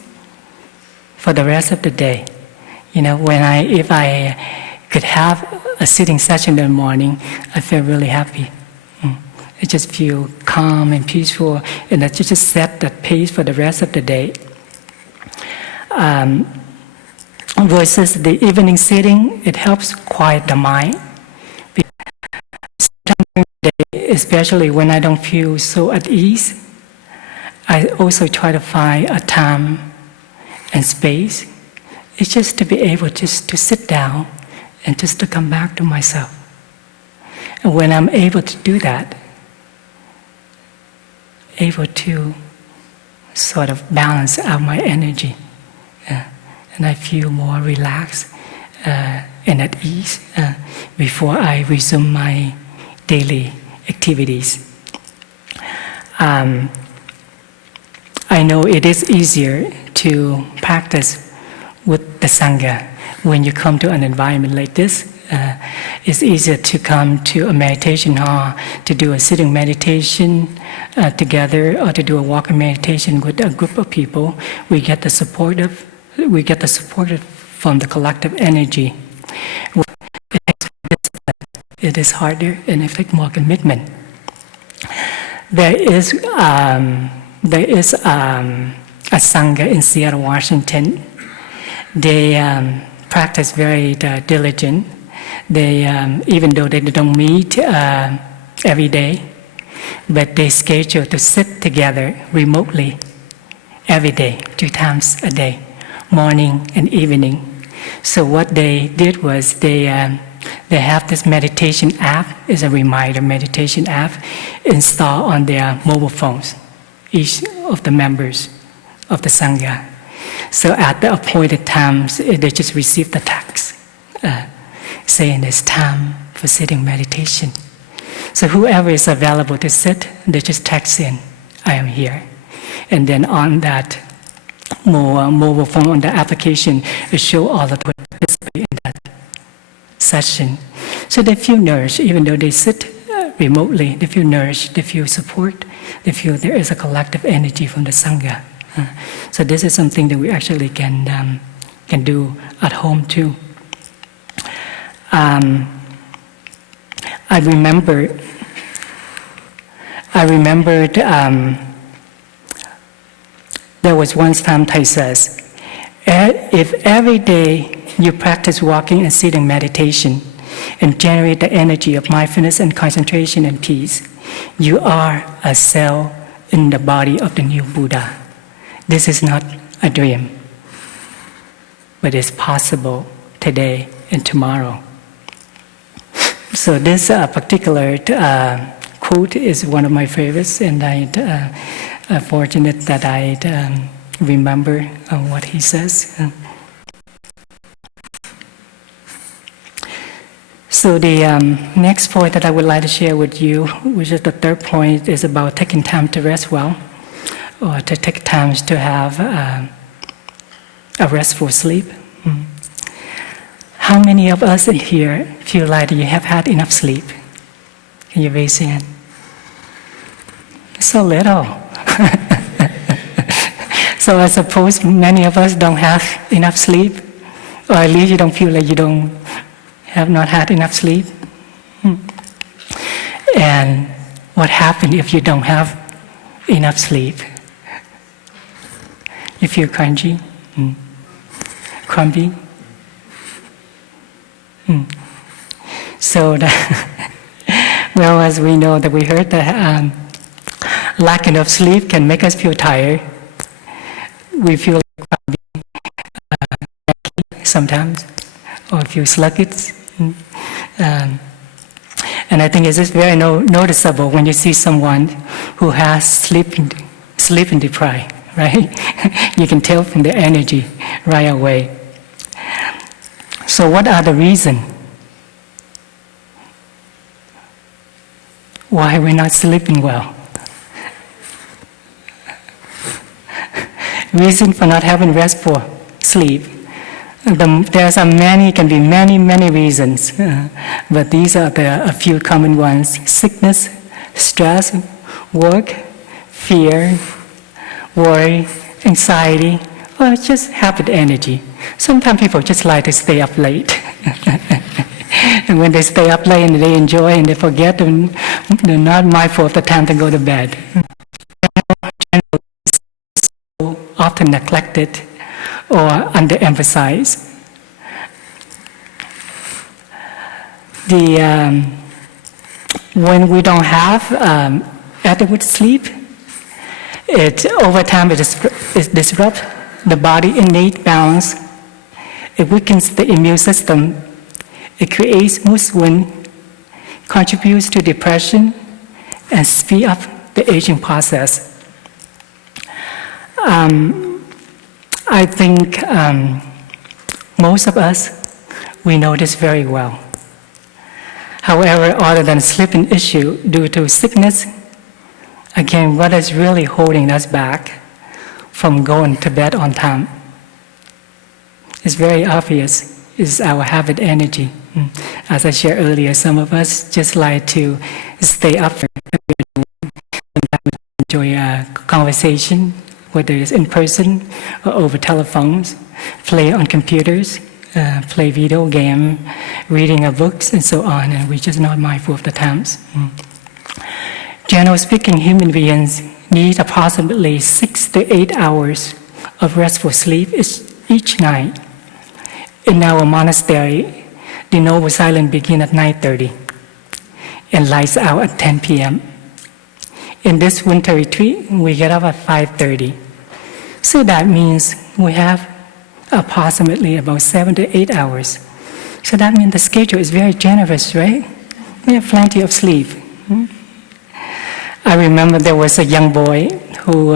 for the rest of the day. You know, if I could have a sitting session in the morning, I feel really happy. I just feel calm and peaceful, and I just set that pace for the rest of the day. Versus the evening sitting, it helps quiet the mind. Sometimes during the day, especially when I don't feel so at ease, I also try to find a time and space. It's just to be able just to sit down and just to come back to myself. And when I'm able to do that, able to sort of balance out my energy, and I feel more relaxed and at ease before I resume my daily activities. I know it is easier to practice with the Sangha when you come to an environment like this. It's easier to come to a meditation hall to do a sitting meditation together, or to do a walking meditation with a group of people. We get the support from the collective energy. It is harder and it takes more commitment. There is a Sangha in Seattle, Washington. They practice very diligent. They, even though they don't meet every day, but they schedule to sit together remotely every day, 2 times a day, morning and evening. So what they did was they have this meditation app, is a reminder meditation app, installed on their mobile phones, each of the members of the Sangha. So at the appointed times, they just receive the text saying it's time for sitting meditation. So whoever is available to sit, they just text in, I am here. And then on that mobile phone, on the application, it shows all the people participate in that session. So they feel nourished, even though they sit remotely, they feel nourished, they feel support, they feel there is a collective energy from the Sangha. So this is something that we actually can do at home too. I remembered there was one time Thầy says, if every day you practice walking and sitting meditation and generate the energy of mindfulness and concentration and peace, you are a cell in the body of the new Buddha. This is not a dream, but it's possible today and tomorrow. So this particular quote is one of my favorites, and I'm fortunate that I remember what he says. So the next point that I would like to share with you, which is the third point, is about taking time to rest well, or to take time to have a restful sleep. How many of us in here feel like you have had enough sleep? Can you raise your hand? So little. So I suppose many of us don't have enough sleep, or at least you don't feel like you have not had enough sleep. And what happens if you don't have enough sleep? You feel crunchy, crumbly. So, well, as we know that we heard that lack of sleep can make us feel tired. We feel sometimes, or feel sluggish. And I think it's just very noticeable when you see someone who has sleep deprived, right? You can tell from the energy right away. So what are the reasons why we're not sleeping well? Reason for not having restful sleep. There's can be many reasons, but these are a few common ones: sickness, stress, work, fear, worry, anxiety, or just habit energy. Sometimes people just like to stay up late. And when they stay up late and they enjoy and they forget, they're not mindful of the time to go to bed. So often neglected or underemphasized. When we don't have adequate sleep, over time it disrupts the body innate balance. It weakens the immune system. It creates mood swing, contributes to depression, and speed up the aging process. I think most of us, we know this very well. However, other than sleeping issue due to sickness, again, what is really holding us back from going to bed on time? It's very obvious, is our habit energy. As I shared earlier, some of us just like to stay up and enjoy a conversation, whether it's in person or over telephones, play on computers, play video game, reading books, and so on, and we're just not mindful of the times. Generally speaking, human beings need approximately 6 to 8 hours of restful sleep each night. In our monastery, the noble silence begins at 9:30 and lights out at 10 p.m. In this winter retreat, we get up at 5:30. So that means we have approximately about 7 to 8 hours. So that means the schedule is very generous, right? We have plenty of sleep. I remember there was a young boy who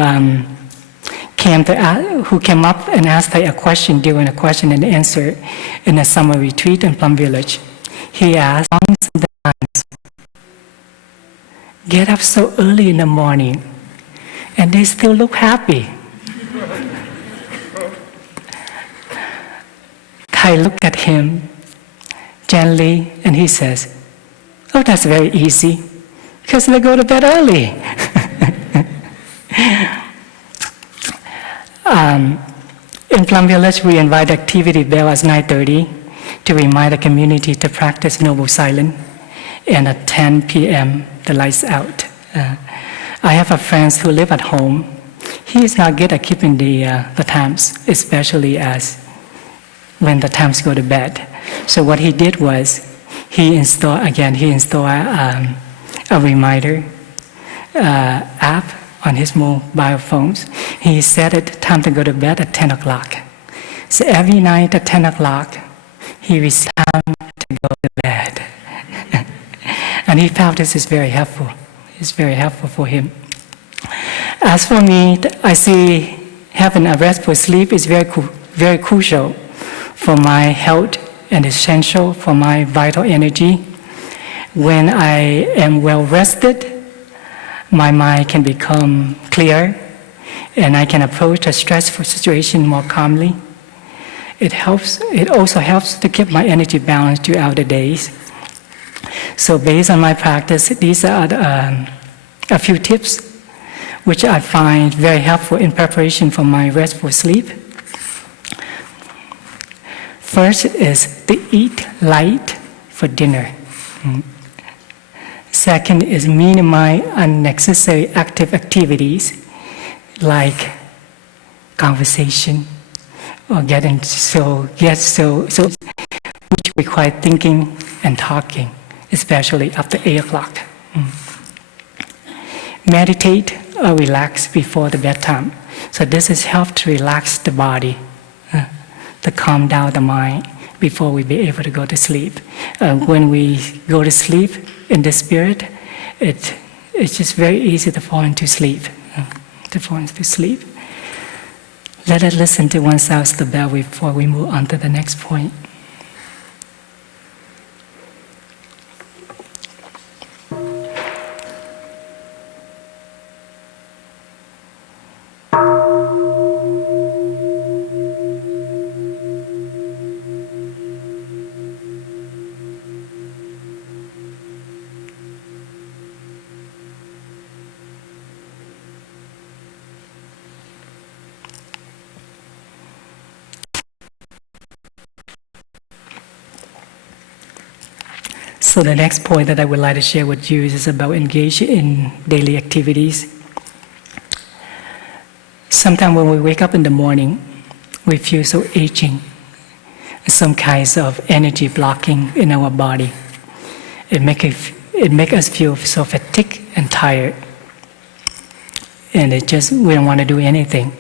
who came up and asked Thầy a question during a question and answer in a summer retreat in Plum Village. He asked, sometimes get up so early in the morning and they still look happy. Thầy looked at him gently and he says, oh, that's very easy because they go to bed early. In Plum Village, we invite activity bell at 9:30 to remind the community to practice noble silence, and at 10 p.m. the lights out. I have a friend who live at home. He is not good at keeping the times, especially as when the times go to bed. So what he did was he installed a reminder app on his mobile phones. He set it time to go to bed at 10 o'clock. So every night at 10 o'clock, he was time to go to bed. And he found this is very helpful. It's very helpful for him. As for me, I see having a restful sleep is very crucial for my health and essential for my vital energy. When I am well rested, my mind can become clear and I can approach a stressful situation more calmly. It also helps to keep my energy balanced throughout the days. So based on my practice, these are a few tips which I find very helpful in preparation for my restful sleep. First is to eat light for dinner. Second is minimize unnecessary active activities like conversation or which require thinking and talking, especially after 8 o'clock. Meditate or relax before the bedtime. So this is help to relax the body, to calm down the mind before we be able to go to sleep. When we go to sleep in the spirit, it's just very easy to fall into sleep. Let us listen to one sound the bell before we move on to the next point. So the next point that I would like to share with you is about engaging in daily activities. Sometimes when we wake up in the morning, we feel so aging, some kinds of energy blocking in our body. It makes us feel so fatigued and tired. And we don't want to do anything.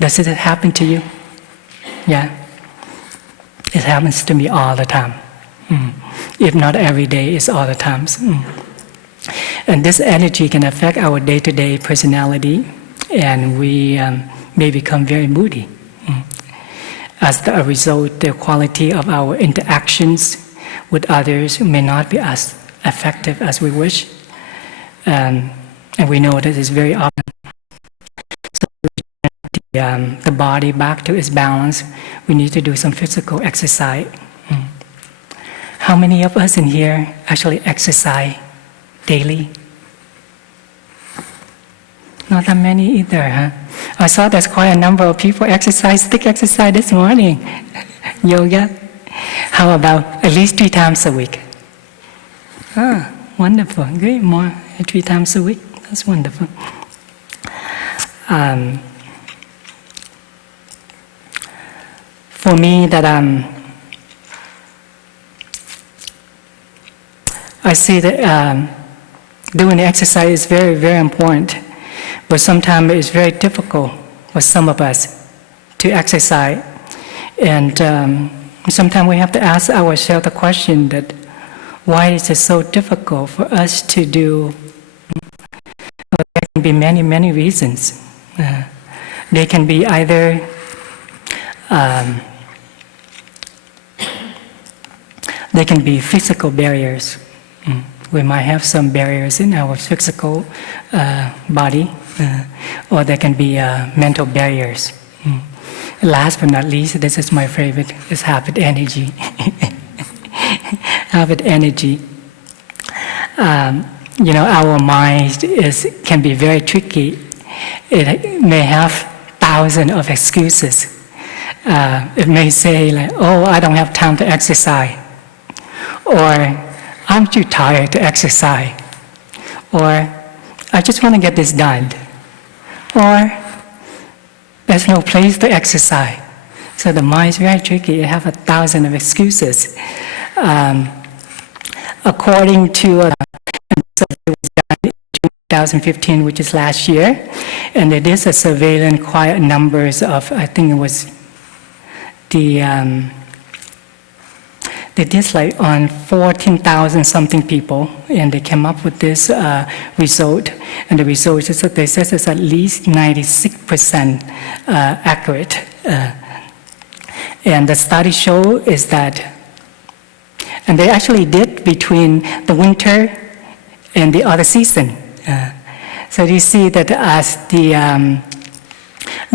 Does it happen to you? Yeah. It happens to me all the time. If not every day, it's all the times. And this energy can affect our day-to-day personality, and we may become very moody. As a result, the quality of our interactions with others may not be as effective as we wish. And we know that it's very often. The body back to its balance, we need to do some physical exercise. How many of us in here actually exercise daily? Not that many either, huh? I saw there's quite a number of people stick exercise this morning. Yoga. How about at least 3 times a week? Wonderful. Great. More 3 times a week. That's wonderful. For me, that I see that doing the exercise is very, very important, but sometimes it's very difficult for some of us to exercise, and sometimes we have to ask ourselves the question that why is it so difficult for us to do can be many, many reasons. They can be either they can be physical barriers. We might have some barriers in our physical body, or there can be mental barriers. Last but not least, this is my favorite, is habit energy. Habit energy. Our mind can be very tricky. It may have thousands of excuses. It may say like, oh, I don't have time to exercise. Or, I'm too tired to exercise. Or, I just want to get this done. Or, there's no place to exercise. So the mind is very tricky. It has 1,000 of excuses. According to a survey was done in 2015, which is last year, and it is a surveillance quite numbers of, I think it was they did like on 14,000 something people, and they came up with this result. And the result is that they said it's at least 96% accurate. And the study show is that, and they actually did between the winter and the other season. So you see that as the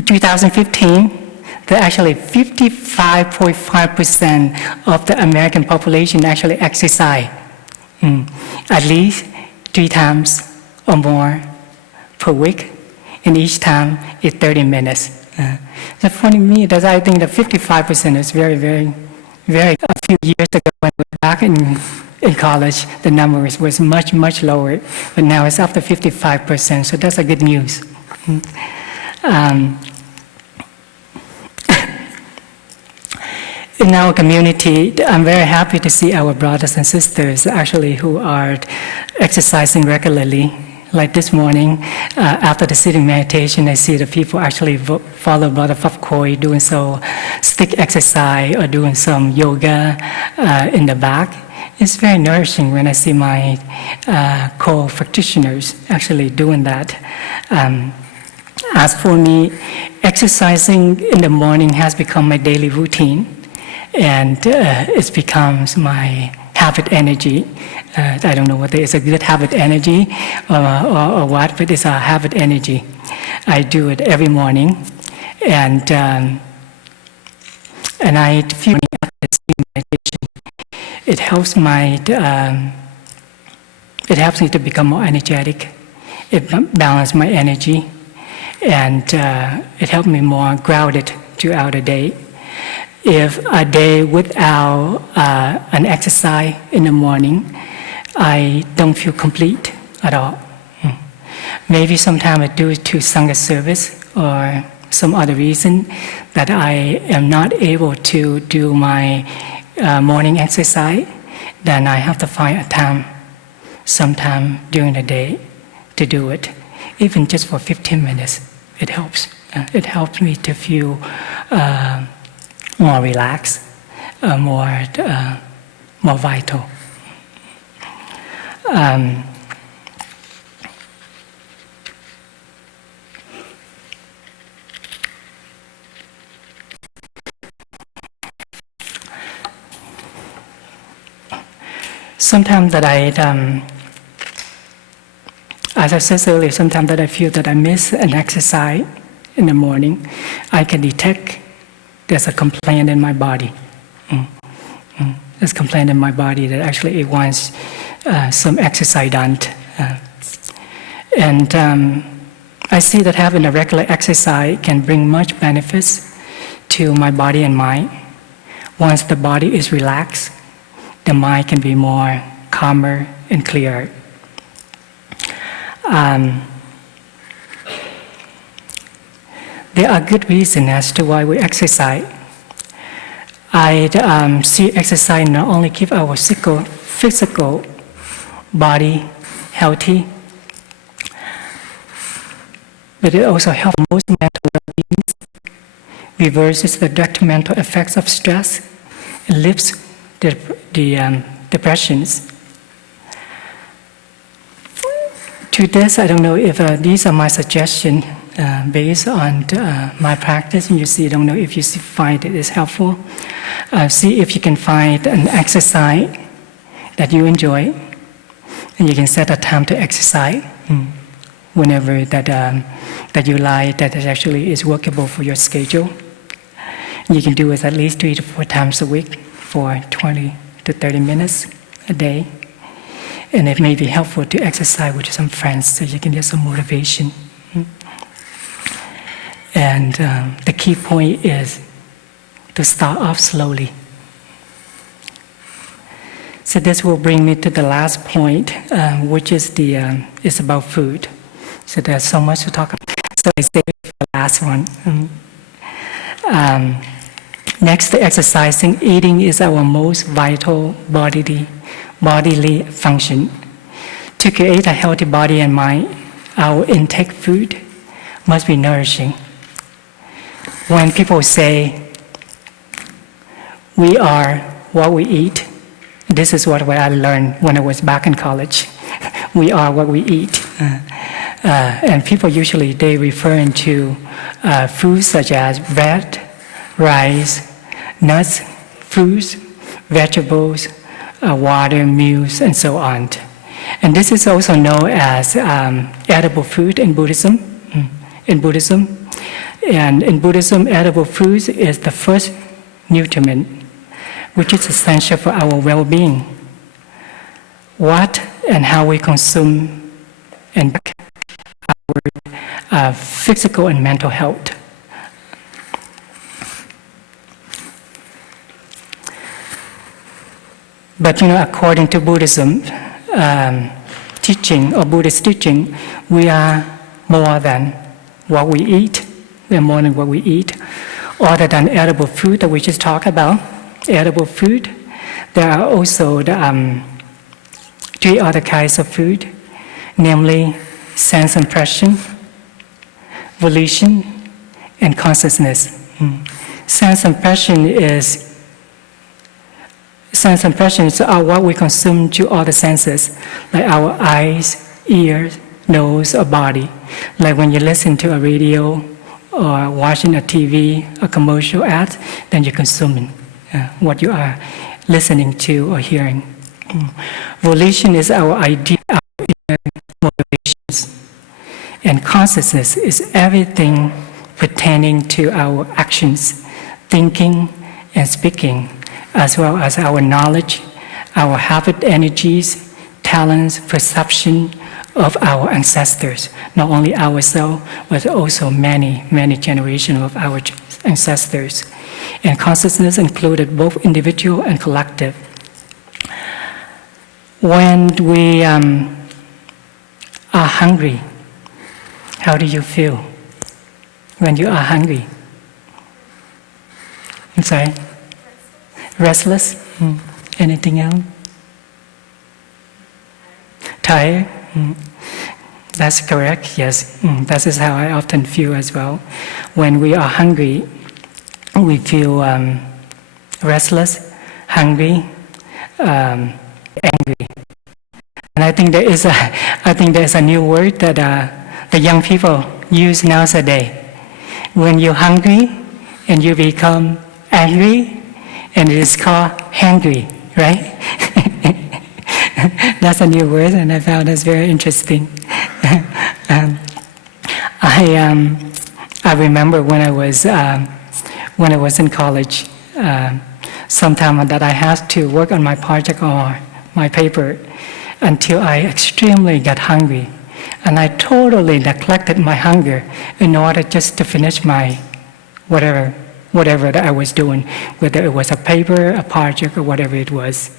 2015, that actually 55.5% of the American population actually exercise at least 3 times or more per week, and each time is 30 minutes. So for me, that I think that 55% is very, very, very. A few years ago, when we were back in college, the number was much, much lower, but now it's up to 55%. So that's a good news. In our community, I'm very happy to see our brothers and sisters actually who are exercising regularly. Like this morning, after the sitting meditation, I see the people actually follow Brother Phap doing some stick exercise or doing some yoga in the back. It's very nourishing when I see my co-practitioners actually doing that. As for me, exercising in the morning has become my daily routine. And it becomes my habit energy. I don't know whether it's a good habit energy or what, but it's a habit energy. I do it every morning, and I feel after meditation, it helps me to become more energetic. It balances my energy, and it helps me more grounded throughout the day. If a day without an exercise in the morning, I don't feel complete at all. Maybe sometimes I do it to Sangha service or some other reason that I am not able to do my morning exercise, then I have to find a time, sometime during the day to do it, even just for 15 minutes. It helps. It helps me to feel more relaxed, more vital. Sometimes that as I said earlier, sometimes that I feel that I miss an exercise in the morning, I can detect there's a complaint in my body. There's a complaint in my body that actually it wants some exercise done. And I see that having a regular exercise can bring much benefits to my body and mind. Once the body is relaxed, the mind can be more calmer and clearer. There are good reasons as to why we exercise. I see exercise not only keep our physical body healthy, but it also helps most mental well-being, reverses the detrimental effects of stress, and lifts the depressions. to this, I don't know if these are my suggestions based on my practice, and I don't know if you find it is helpful. See if you can find an exercise that you enjoy, and you can set a time to exercise whenever that you like, that actually is workable for your schedule. You can do it at least 3 to 4 times a week for 20 to 30 minutes a day. And it may be helpful to exercise with some friends so you can get some motivation. And the key point is to start off slowly. So this will bring me to the last point, which is is about food. So there's so much to talk about. So I save it for the last one. Next to exercising, eating is our most vital bodily function. To create a healthy body and mind, our intake food must be nourishing. When people say, we are what we eat, this is what I learned when I was back in college. We are what we eat. And people usually, they refer to foods such as bread, rice, nuts, fruits, vegetables, water, meals, and so on. And this is also known as edible food in Buddhism. And in Buddhism, edible foods is the first nutriment, which is essential for our well-being. What and how we consume and our physical and mental health. But according to Buddhism teaching or Buddhist teaching, we are more than what we eat. We are more than what we eat. Other than edible food that we just talked about, edible food, there are also the 3 other kinds of food, namely sense impression, volition, and consciousness. Sense impression is what we consume through all the senses, like our eyes, ears, nose, or body. Like when you listen to a radio or watching a TV, a commercial ad, then you're consuming what you are listening to or hearing. Volition is our idea, our inner motivations. And consciousness is everything pertaining to our actions, thinking, and speaking, as well as our knowledge, our habit energies, talents, perception of our ancestors, not only ourselves, but also many, many generations of our ancestors. And consciousness included both individual and collective. When we are hungry, how do you feel when you are hungry? I'm sorry? Restless? Anything else? Tired? That's correct, yes. That is how I often feel as well. When we are hungry, we feel restless, hungry, angry. And I think there is a new word that the young people use nowadays. When you're hungry and you become angry, and it is called hangry, right? That's a new word, and I found this very interesting. I remember when I was in college, sometime that I had to work on my project or my paper until I extremely got hungry, and I totally neglected my hunger in order just to finish my whatever that I was doing, whether it was a paper, a project, or whatever it was.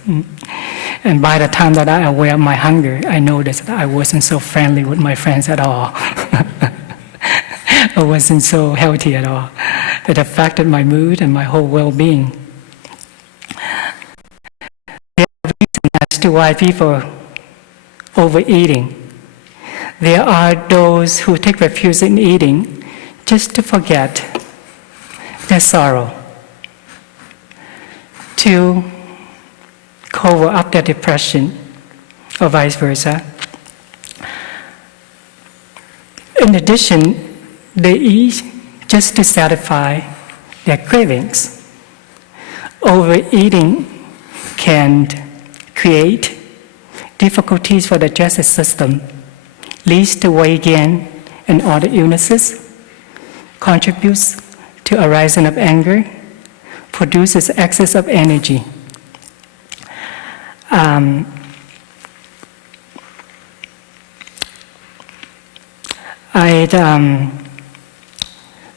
And by the time that I aware of my hunger, I noticed that I wasn't so friendly with my friends at all. I wasn't so healthy at all. It affected my mood and my whole well-being. There are reasons as to why people overeating. There are those who take refuge in eating just to forget their sorrow, to cover up their depression, or vice versa. In addition, they eat just to satisfy their cravings. Overeating can create difficulties for the digestive system, leads to weight gain and other illnesses, contributes to arising of anger, produces excess of energy. I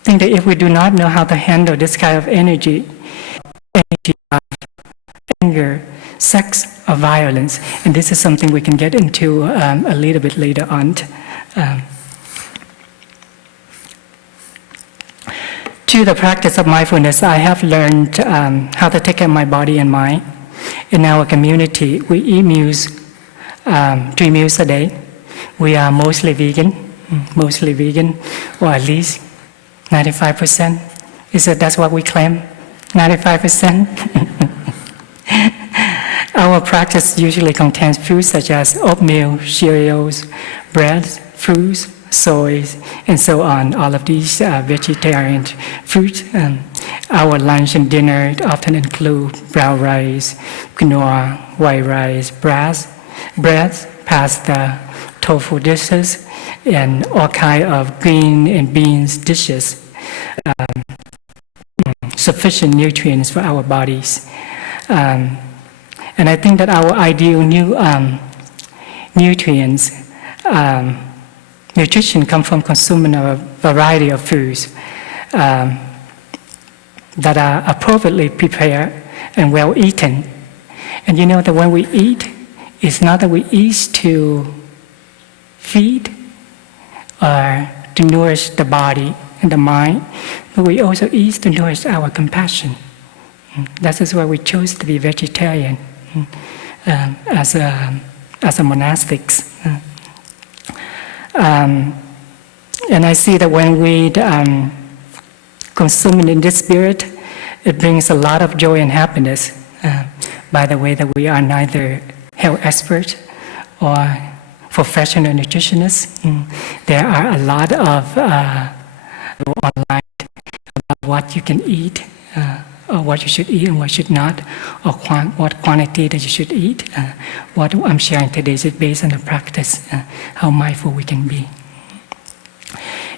think that if we do not know how to handle this kind of energy of anger, sex, or violence, and this is something we can get into a little bit later on. Through the practice of mindfulness, I have learned how to take care of my body and mind. In our community, we eat meals, 3 meals a day. We are mostly vegan, or at least 95%. That's what we claim, 95%. Our practice usually contains foods such as oatmeal, cereals, breads, fruits, soys, and so on. All of these vegetarian foods. Our lunch and dinner often include brown rice, quinoa, white rice, breads, pasta, tofu dishes, and all kinds of green and beans dishes. Sufficient nutrients for our bodies. And I think that our ideal nutrients, nutrition comes from consuming a variety of foods that are appropriately prepared and well eaten. And you know that when we eat, it's not that we eat to feed or to nourish the body and the mind, but we also eat to nourish our compassion. That is why we chose to be vegetarian as a monastics. And I see that when we consume it in this spirit, it brings a lot of joy and happiness. By the way, that we are neither health experts or professional nutritionists. There are a lot of online about what you can eat, or what you should eat and what should not, or what quantity that you should eat. What I'm sharing today is based on the practice, how mindful we can be.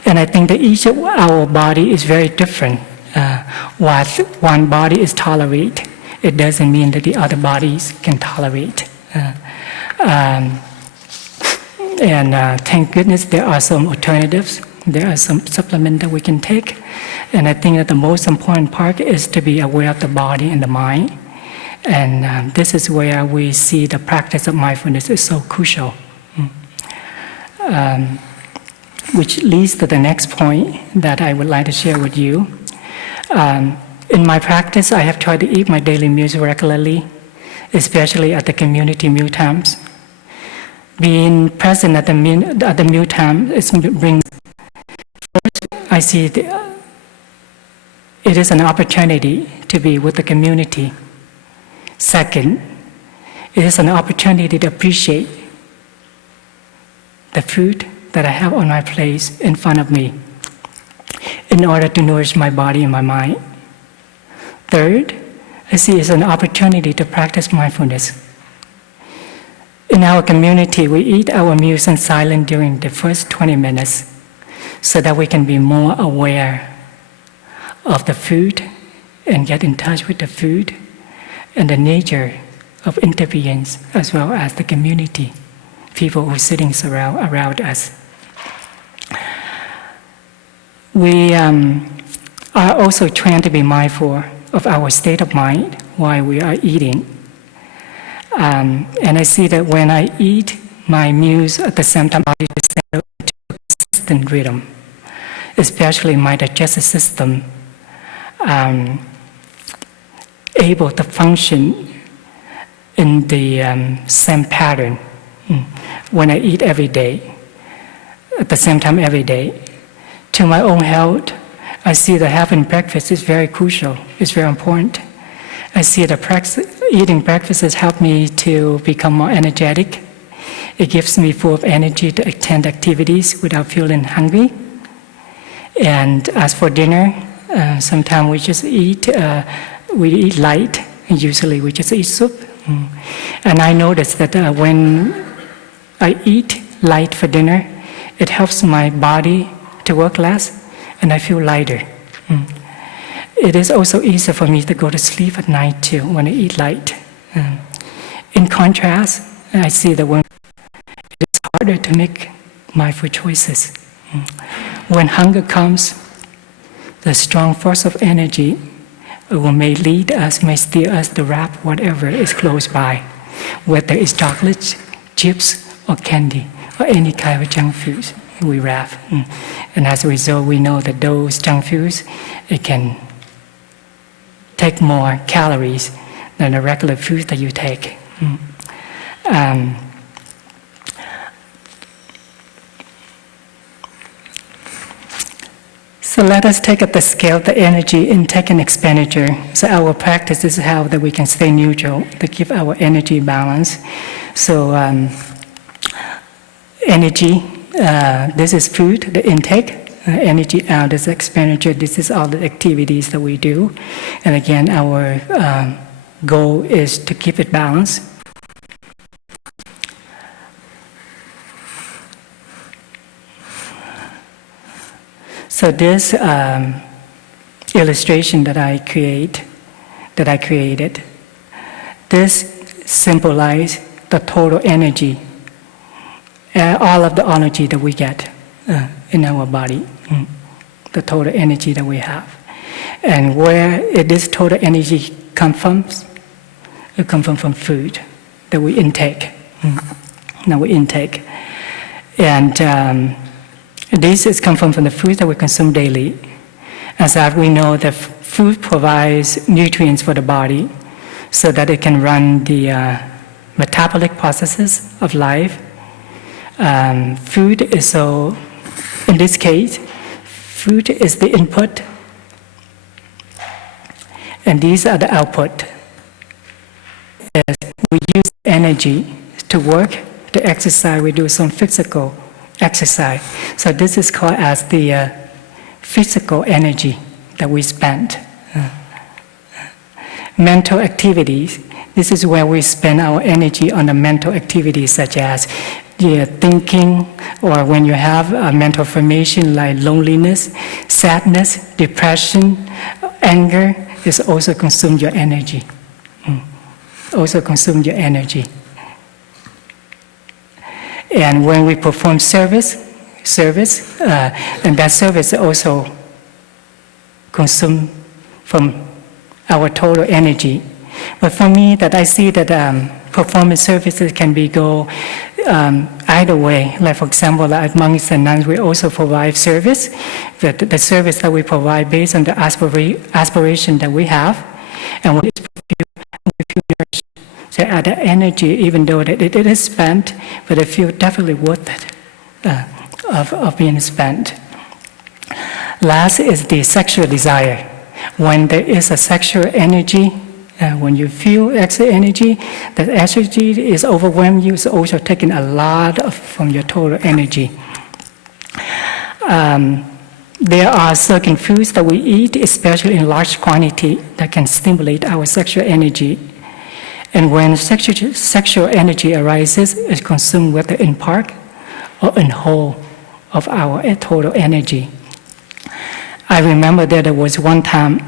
And I think that each of our body is very different. What one body is tolerate, it doesn't mean that the other bodies can tolerate. Thank goodness there are some alternatives. There are some supplements that we can take. And I think that the most important part is to be aware of the body and the mind. And this is where we see the practice of mindfulness is so crucial. Which leads to the next point that I would like to share with you. In my practice, I have tried to eat my daily meals regularly, especially at the community meal times. Being present at the meal time brings. First, I see it is an opportunity to be with the community. Second, it is an opportunity to appreciate the food that I have on my plate in front of me in order to nourish my body and my mind. Third, I see it as an opportunity to practice mindfulness. In our community, we eat our meals in silence during the first 20 minutes so that we can be more aware of the food and get in touch with the food and the nature of interference as well as the community, people who are sitting around us. We are also trained to be mindful of our state of mind while we are eating. And I see that when I eat my meals at the same time, I settle into a consistent rhythm, especially my digestive system able to function in the same pattern when I eat every day, at the same time every day. To my own health, I see that having breakfast is very crucial, it's very important. I see that eating breakfast has helped me to become more energetic It gives me full of energy to attend activities without feeling hungry. And as for dinner, sometimes we eat light, and usually we just eat soup. And I noticed that when I eat light for dinner, it helps my body to work less, and I feel lighter. It is also easier for me to go to sleep at night too when I eat light. In contrast, I see that when it is harder to make mindful choices. When hunger comes, the strong force of energy may lead us, may steer us to wrap whatever is close by, whether it's chocolates, chips, or candy, or any kind of junk foods we wrap. And as a result, we know that those junk foods, it can take more calories than the regular foods that you take. So let us take up the scale of the energy intake and expenditure. So our practice is how that we can stay neutral to keep our energy balance. So energy, this is food, the intake. Energy out is expenditure. This is all the activities that we do. And again, our goal is to keep it balanced. So this illustration that I created, this symbolizes the total energy, all of the energy that we get in our body, the total energy that we have. And where this total energy comes from? It comes from food that we intake. And this is come from the food that we consume daily. As that we know that food provides nutrients for the body so that it can run the metabolic processes of life. Food is so, in this case, food is the input, and these are the output. As we use energy to work, to exercise, we do some physical exercise. So this is called as the physical energy that we spend. Mental activities, this is where we spend our energy on the mental activities such as thinking, or when you have a mental formation like loneliness, sadness, depression, anger, is also consume your energy. Also consume your energy. And when we perform service, and that service also consume from our total energy. But for me, that I see that performance services can be go either way. Like for example, like monks and nuns, we also provide service. The service that we provide based on the aspiration that we have, and when it's fulfilled, we feel nourished. So the energy, even though that it is spent, but I feel definitely worth it of being spent. Last is the sexual desire. When there is a sexual energy, when you feel extra energy, that energy is overwhelming you, it's also taking a lot from your total energy. There are certain foods that we eat, especially in large quantity, that can stimulate our sexual energy. And when sexual energy arises, it's consumed whether in part or in whole of our total energy. I remember that there was one time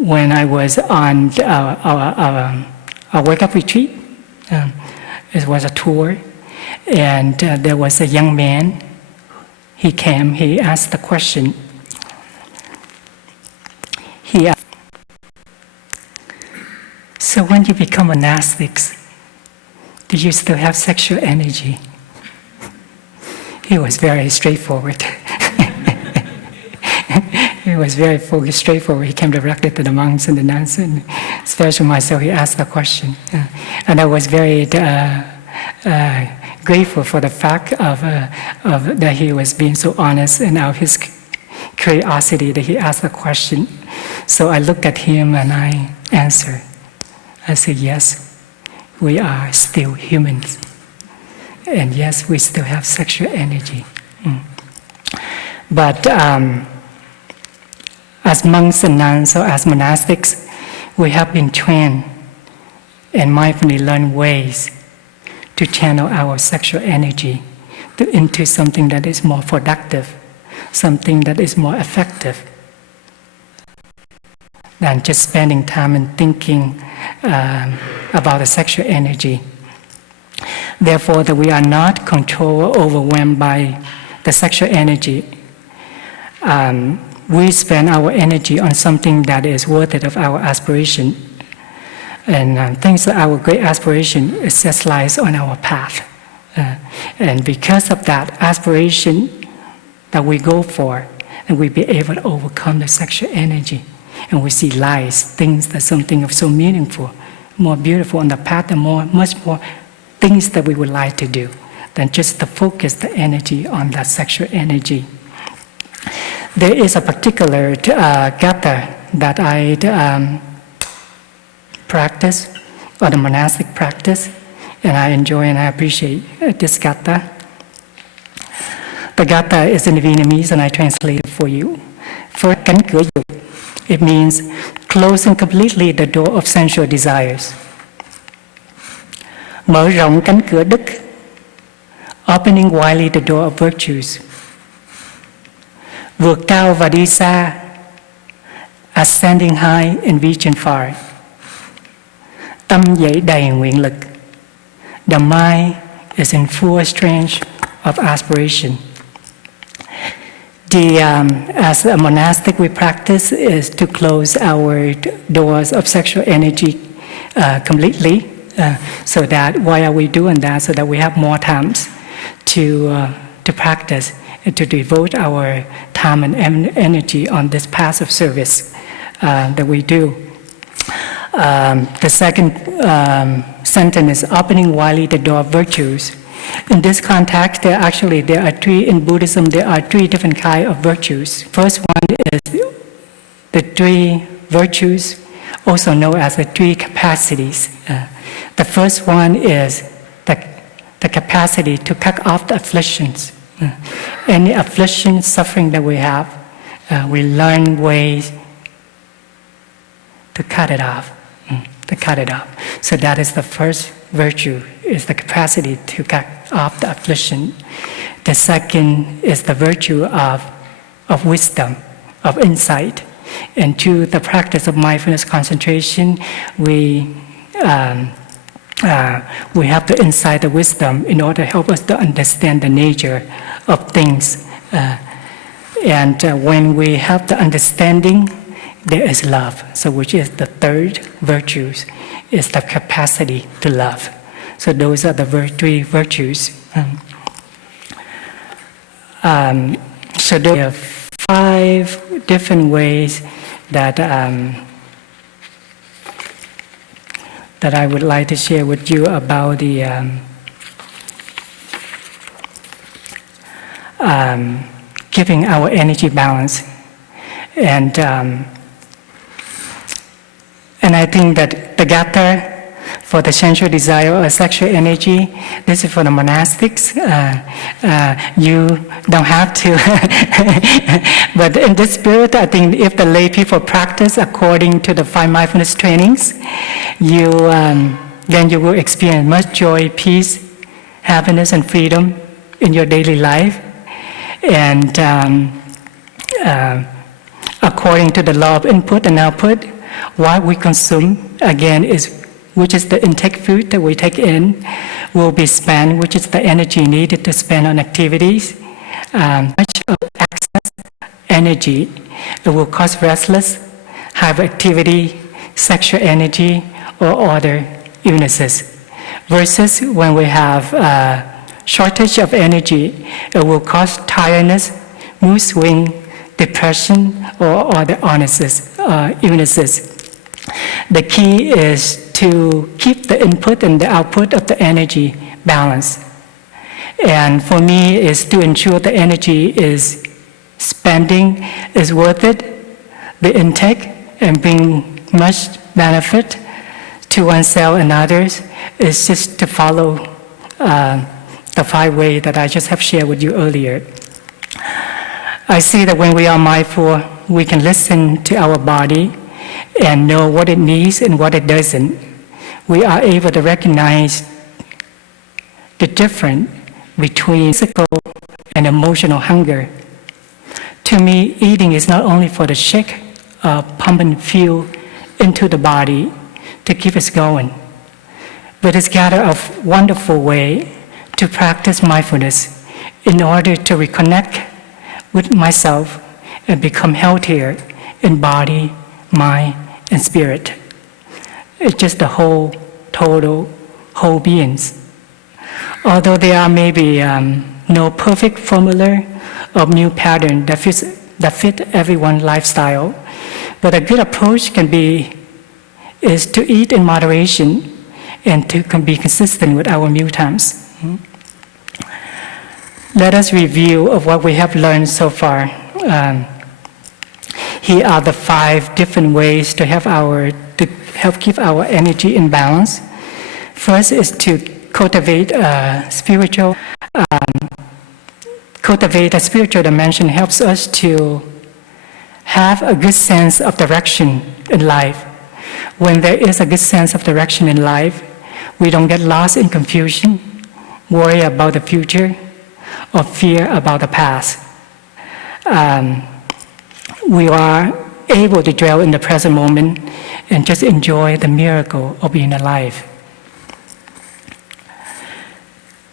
when I was on our wake-up retreat. It was a tour, and there was a young man. He came, he asked the question. He asked, so when you become monastics, do you still have sexual energy? He was very straightforward. He was very straightforward. He came directly to the monks and the nuns, and especially myself, he asked the question. And I was very grateful for the fact of that he was being so honest, and out of his curiosity that he asked the question. So I looked at him and I answered. I said, yes, we are still humans. And yes, we still have sexual energy. But as monks and nuns or as monastics, we have been trained and mindfully learn ways to channel our sexual energy into something that is more productive, something that is more effective than just spending time and thinking about the sexual energy. Therefore, that we are not controlled or overwhelmed by the sexual energy. We spend our energy on something that is worth it of our aspiration. And things that our great aspiration is just lies on our path. And because of that aspiration that we go for, and we be able to overcome the sexual energy. And we see lies, things that something of so meaningful, more beautiful on the path, and much more things that we would like to do than just to focus the energy on that sexual energy. There is a particular gatha that I practice, or the monastic practice, and I enjoy and I appreciate this gatha. The gatha is in Vietnamese, and I translate it for you. First, cánh cửa dục. It means closing completely the door of sensual desires. Mở rộng cánh cửa đức, opening widely the door of virtues. Vượt cao và đi xa, ascending high and reaching far. Tâm dậy đầy nguyện lực. The mind is in full strength of aspiration. As a monastic, we practice is to close our doors of sexual energy completely. So that, why are we doing that? So that we have more times to practice and to devote our time and energy on this path of service that we do. The second sentence is opening widely the door of virtues. In this context, there are three, in Buddhism, there are three different kinds of virtues. First one is the three virtues, also known as the three capacities. The first one is the capacity to cut off the afflictions. Any affliction, suffering that we have, we learn ways to cut it off. So that is the first virtue, is the capacity to cut off the affliction. The second is the virtue of wisdom, of insight. And through the practice of mindfulness concentration, we have the insight, the wisdom, in order to help us to understand the nature of things. When we have the understanding, there is love. So which is the third virtue, is the capacity to love. So those are the three virtues. So there are 5 different ways that I would like to share with you about the keeping our energy balance. And I think that the gatha for the sensual desire or sexual energy, this is for the monastics. You don't have to. But in this spirit, I think if the lay people practice according to the 5 mindfulness trainings, then you will experience much joy, peace, happiness, and freedom in your daily life. And according to the law of input and output, what we consume, again, which is the intake food that we take in, will be spent, which is the energy needed to spend on activities. Much of excess energy, it will cause restless, hyperactivity, sexual energy, or other illnesses. Versus when we have shortage of energy, it will cause tiredness, mood swing, depression, or other illnesses. The key is to keep the input and the output of the energy balanced. And for me, is to ensure the energy is spending is worth it, the intake, and bring much benefit to oneself and others, is just to follow the the 5 ways that I just have shared with you earlier. I see that when we are mindful, we can listen to our body and know what it needs and what it doesn't. We are able to recognize the difference between physical and emotional hunger. To me, eating is not only for the shake, pumping fuel into the body to keep us going, but it's got a wonderful way to practice mindfulness in order to reconnect with myself and become healthier in body, mind, and spirit. It's just the whole, total, whole beings. Although there are maybe no perfect formula or new pattern that fit everyone's lifestyle, but a good approach is to eat in moderation and to be consistent with our meal times. Let us review of what we have learned so far. Here are the 5 different ways to help keep our energy in balance. First is to cultivate a spiritual dimension. Helps us to have a good sense of direction in life. When there is a good sense of direction in life, we don't get lost in confusion, worry about the future, or fear about the past. We are able to dwell in the present moment and just enjoy the miracle of being alive.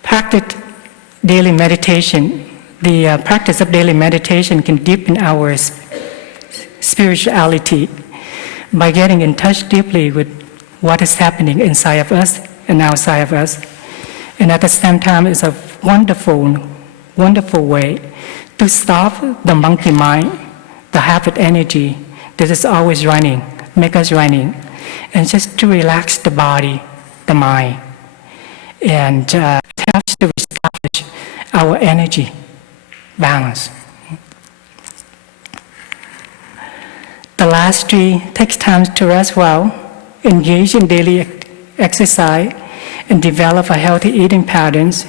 Practice daily meditation. The practice of daily meditation can deepen our spirituality by getting in touch deeply with what is happening inside of us and outside of us. And at the same time, it's a wonderful way to stop the monkey mind, the habit energy that is always running, make us running, and just to relax the body, the mind, and it helps to establish our energy balance. The last 3, takes time to rest well, engage in daily exercise, and develop a healthy eating patterns.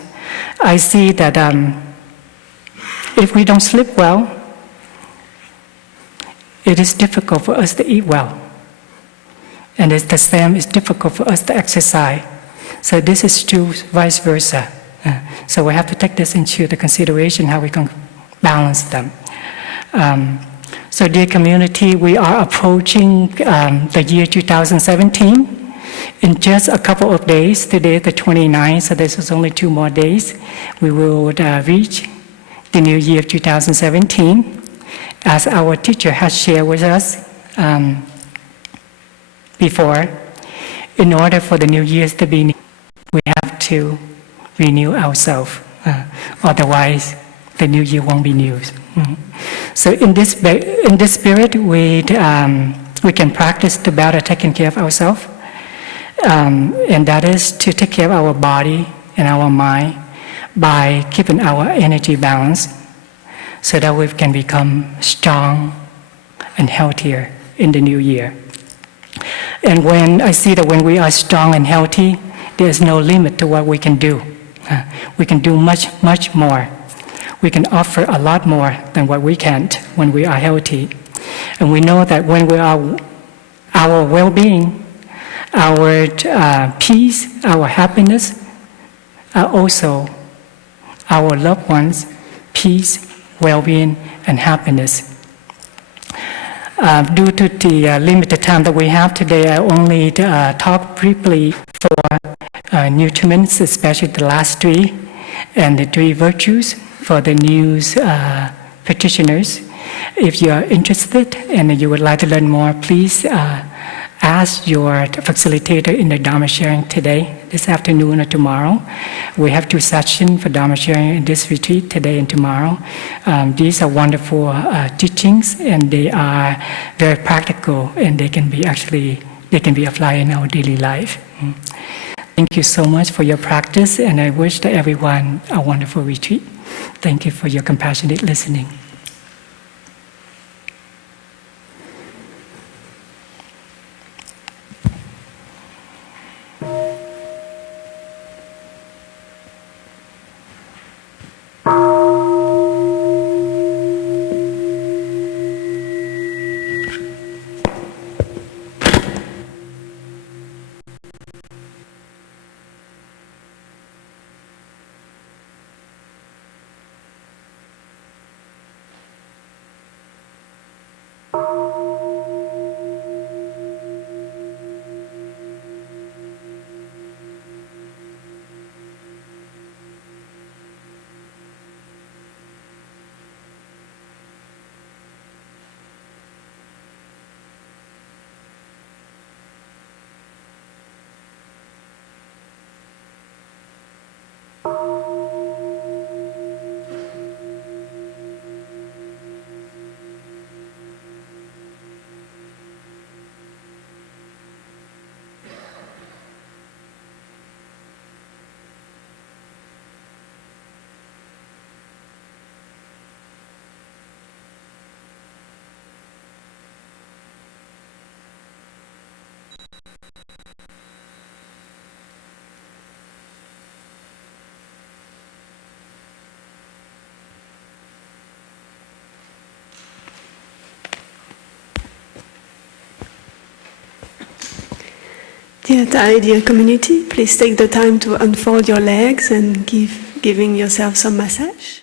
I see that if we don't sleep well, it is difficult for us to eat well. And it's the same, it's difficult for us to exercise. So this is true, vice versa. So we have to take this into the consideration how we can balance them. So dear community, we are approaching the year 2017. In just a couple of days, today the 29th, so this is only 2 more days, we will reach the new year of 2017. As our teacher has shared with us before, in order for the new years to be new, we have to renew ourselves. Otherwise, the new year won't be new. So in this spirit, we can practice to better taking care of ourselves. And that is to take care of our body and our mind by keeping our energy balanced so that we can become strong and healthier in the new year. And when I see that when we are strong and healthy, there's no limit to what we can do. We can do much, much more. We can offer a lot more than what we can't when we are healthy. And we know that when we are our well-being, our peace, our happiness, are also our loved ones' peace, well-being, and happiness. Due to the limited time that we have today, I only talk briefly for nutriments, especially the last 3, and the 3 virtues for the new practitioners. If you are interested and you would like to learn more, please ask your facilitator in the Dharma sharing today, this afternoon or tomorrow. We have 2 sessions for Dharma sharing in this retreat, today and tomorrow. These are wonderful teachings, and they are very practical, and they can be applied in our daily life. Thank you so much for your practice, and I wish to everyone a wonderful retreat. Thank you for your compassionate listening. Dear community, please take the time to unfold your legs and giving yourself some massage.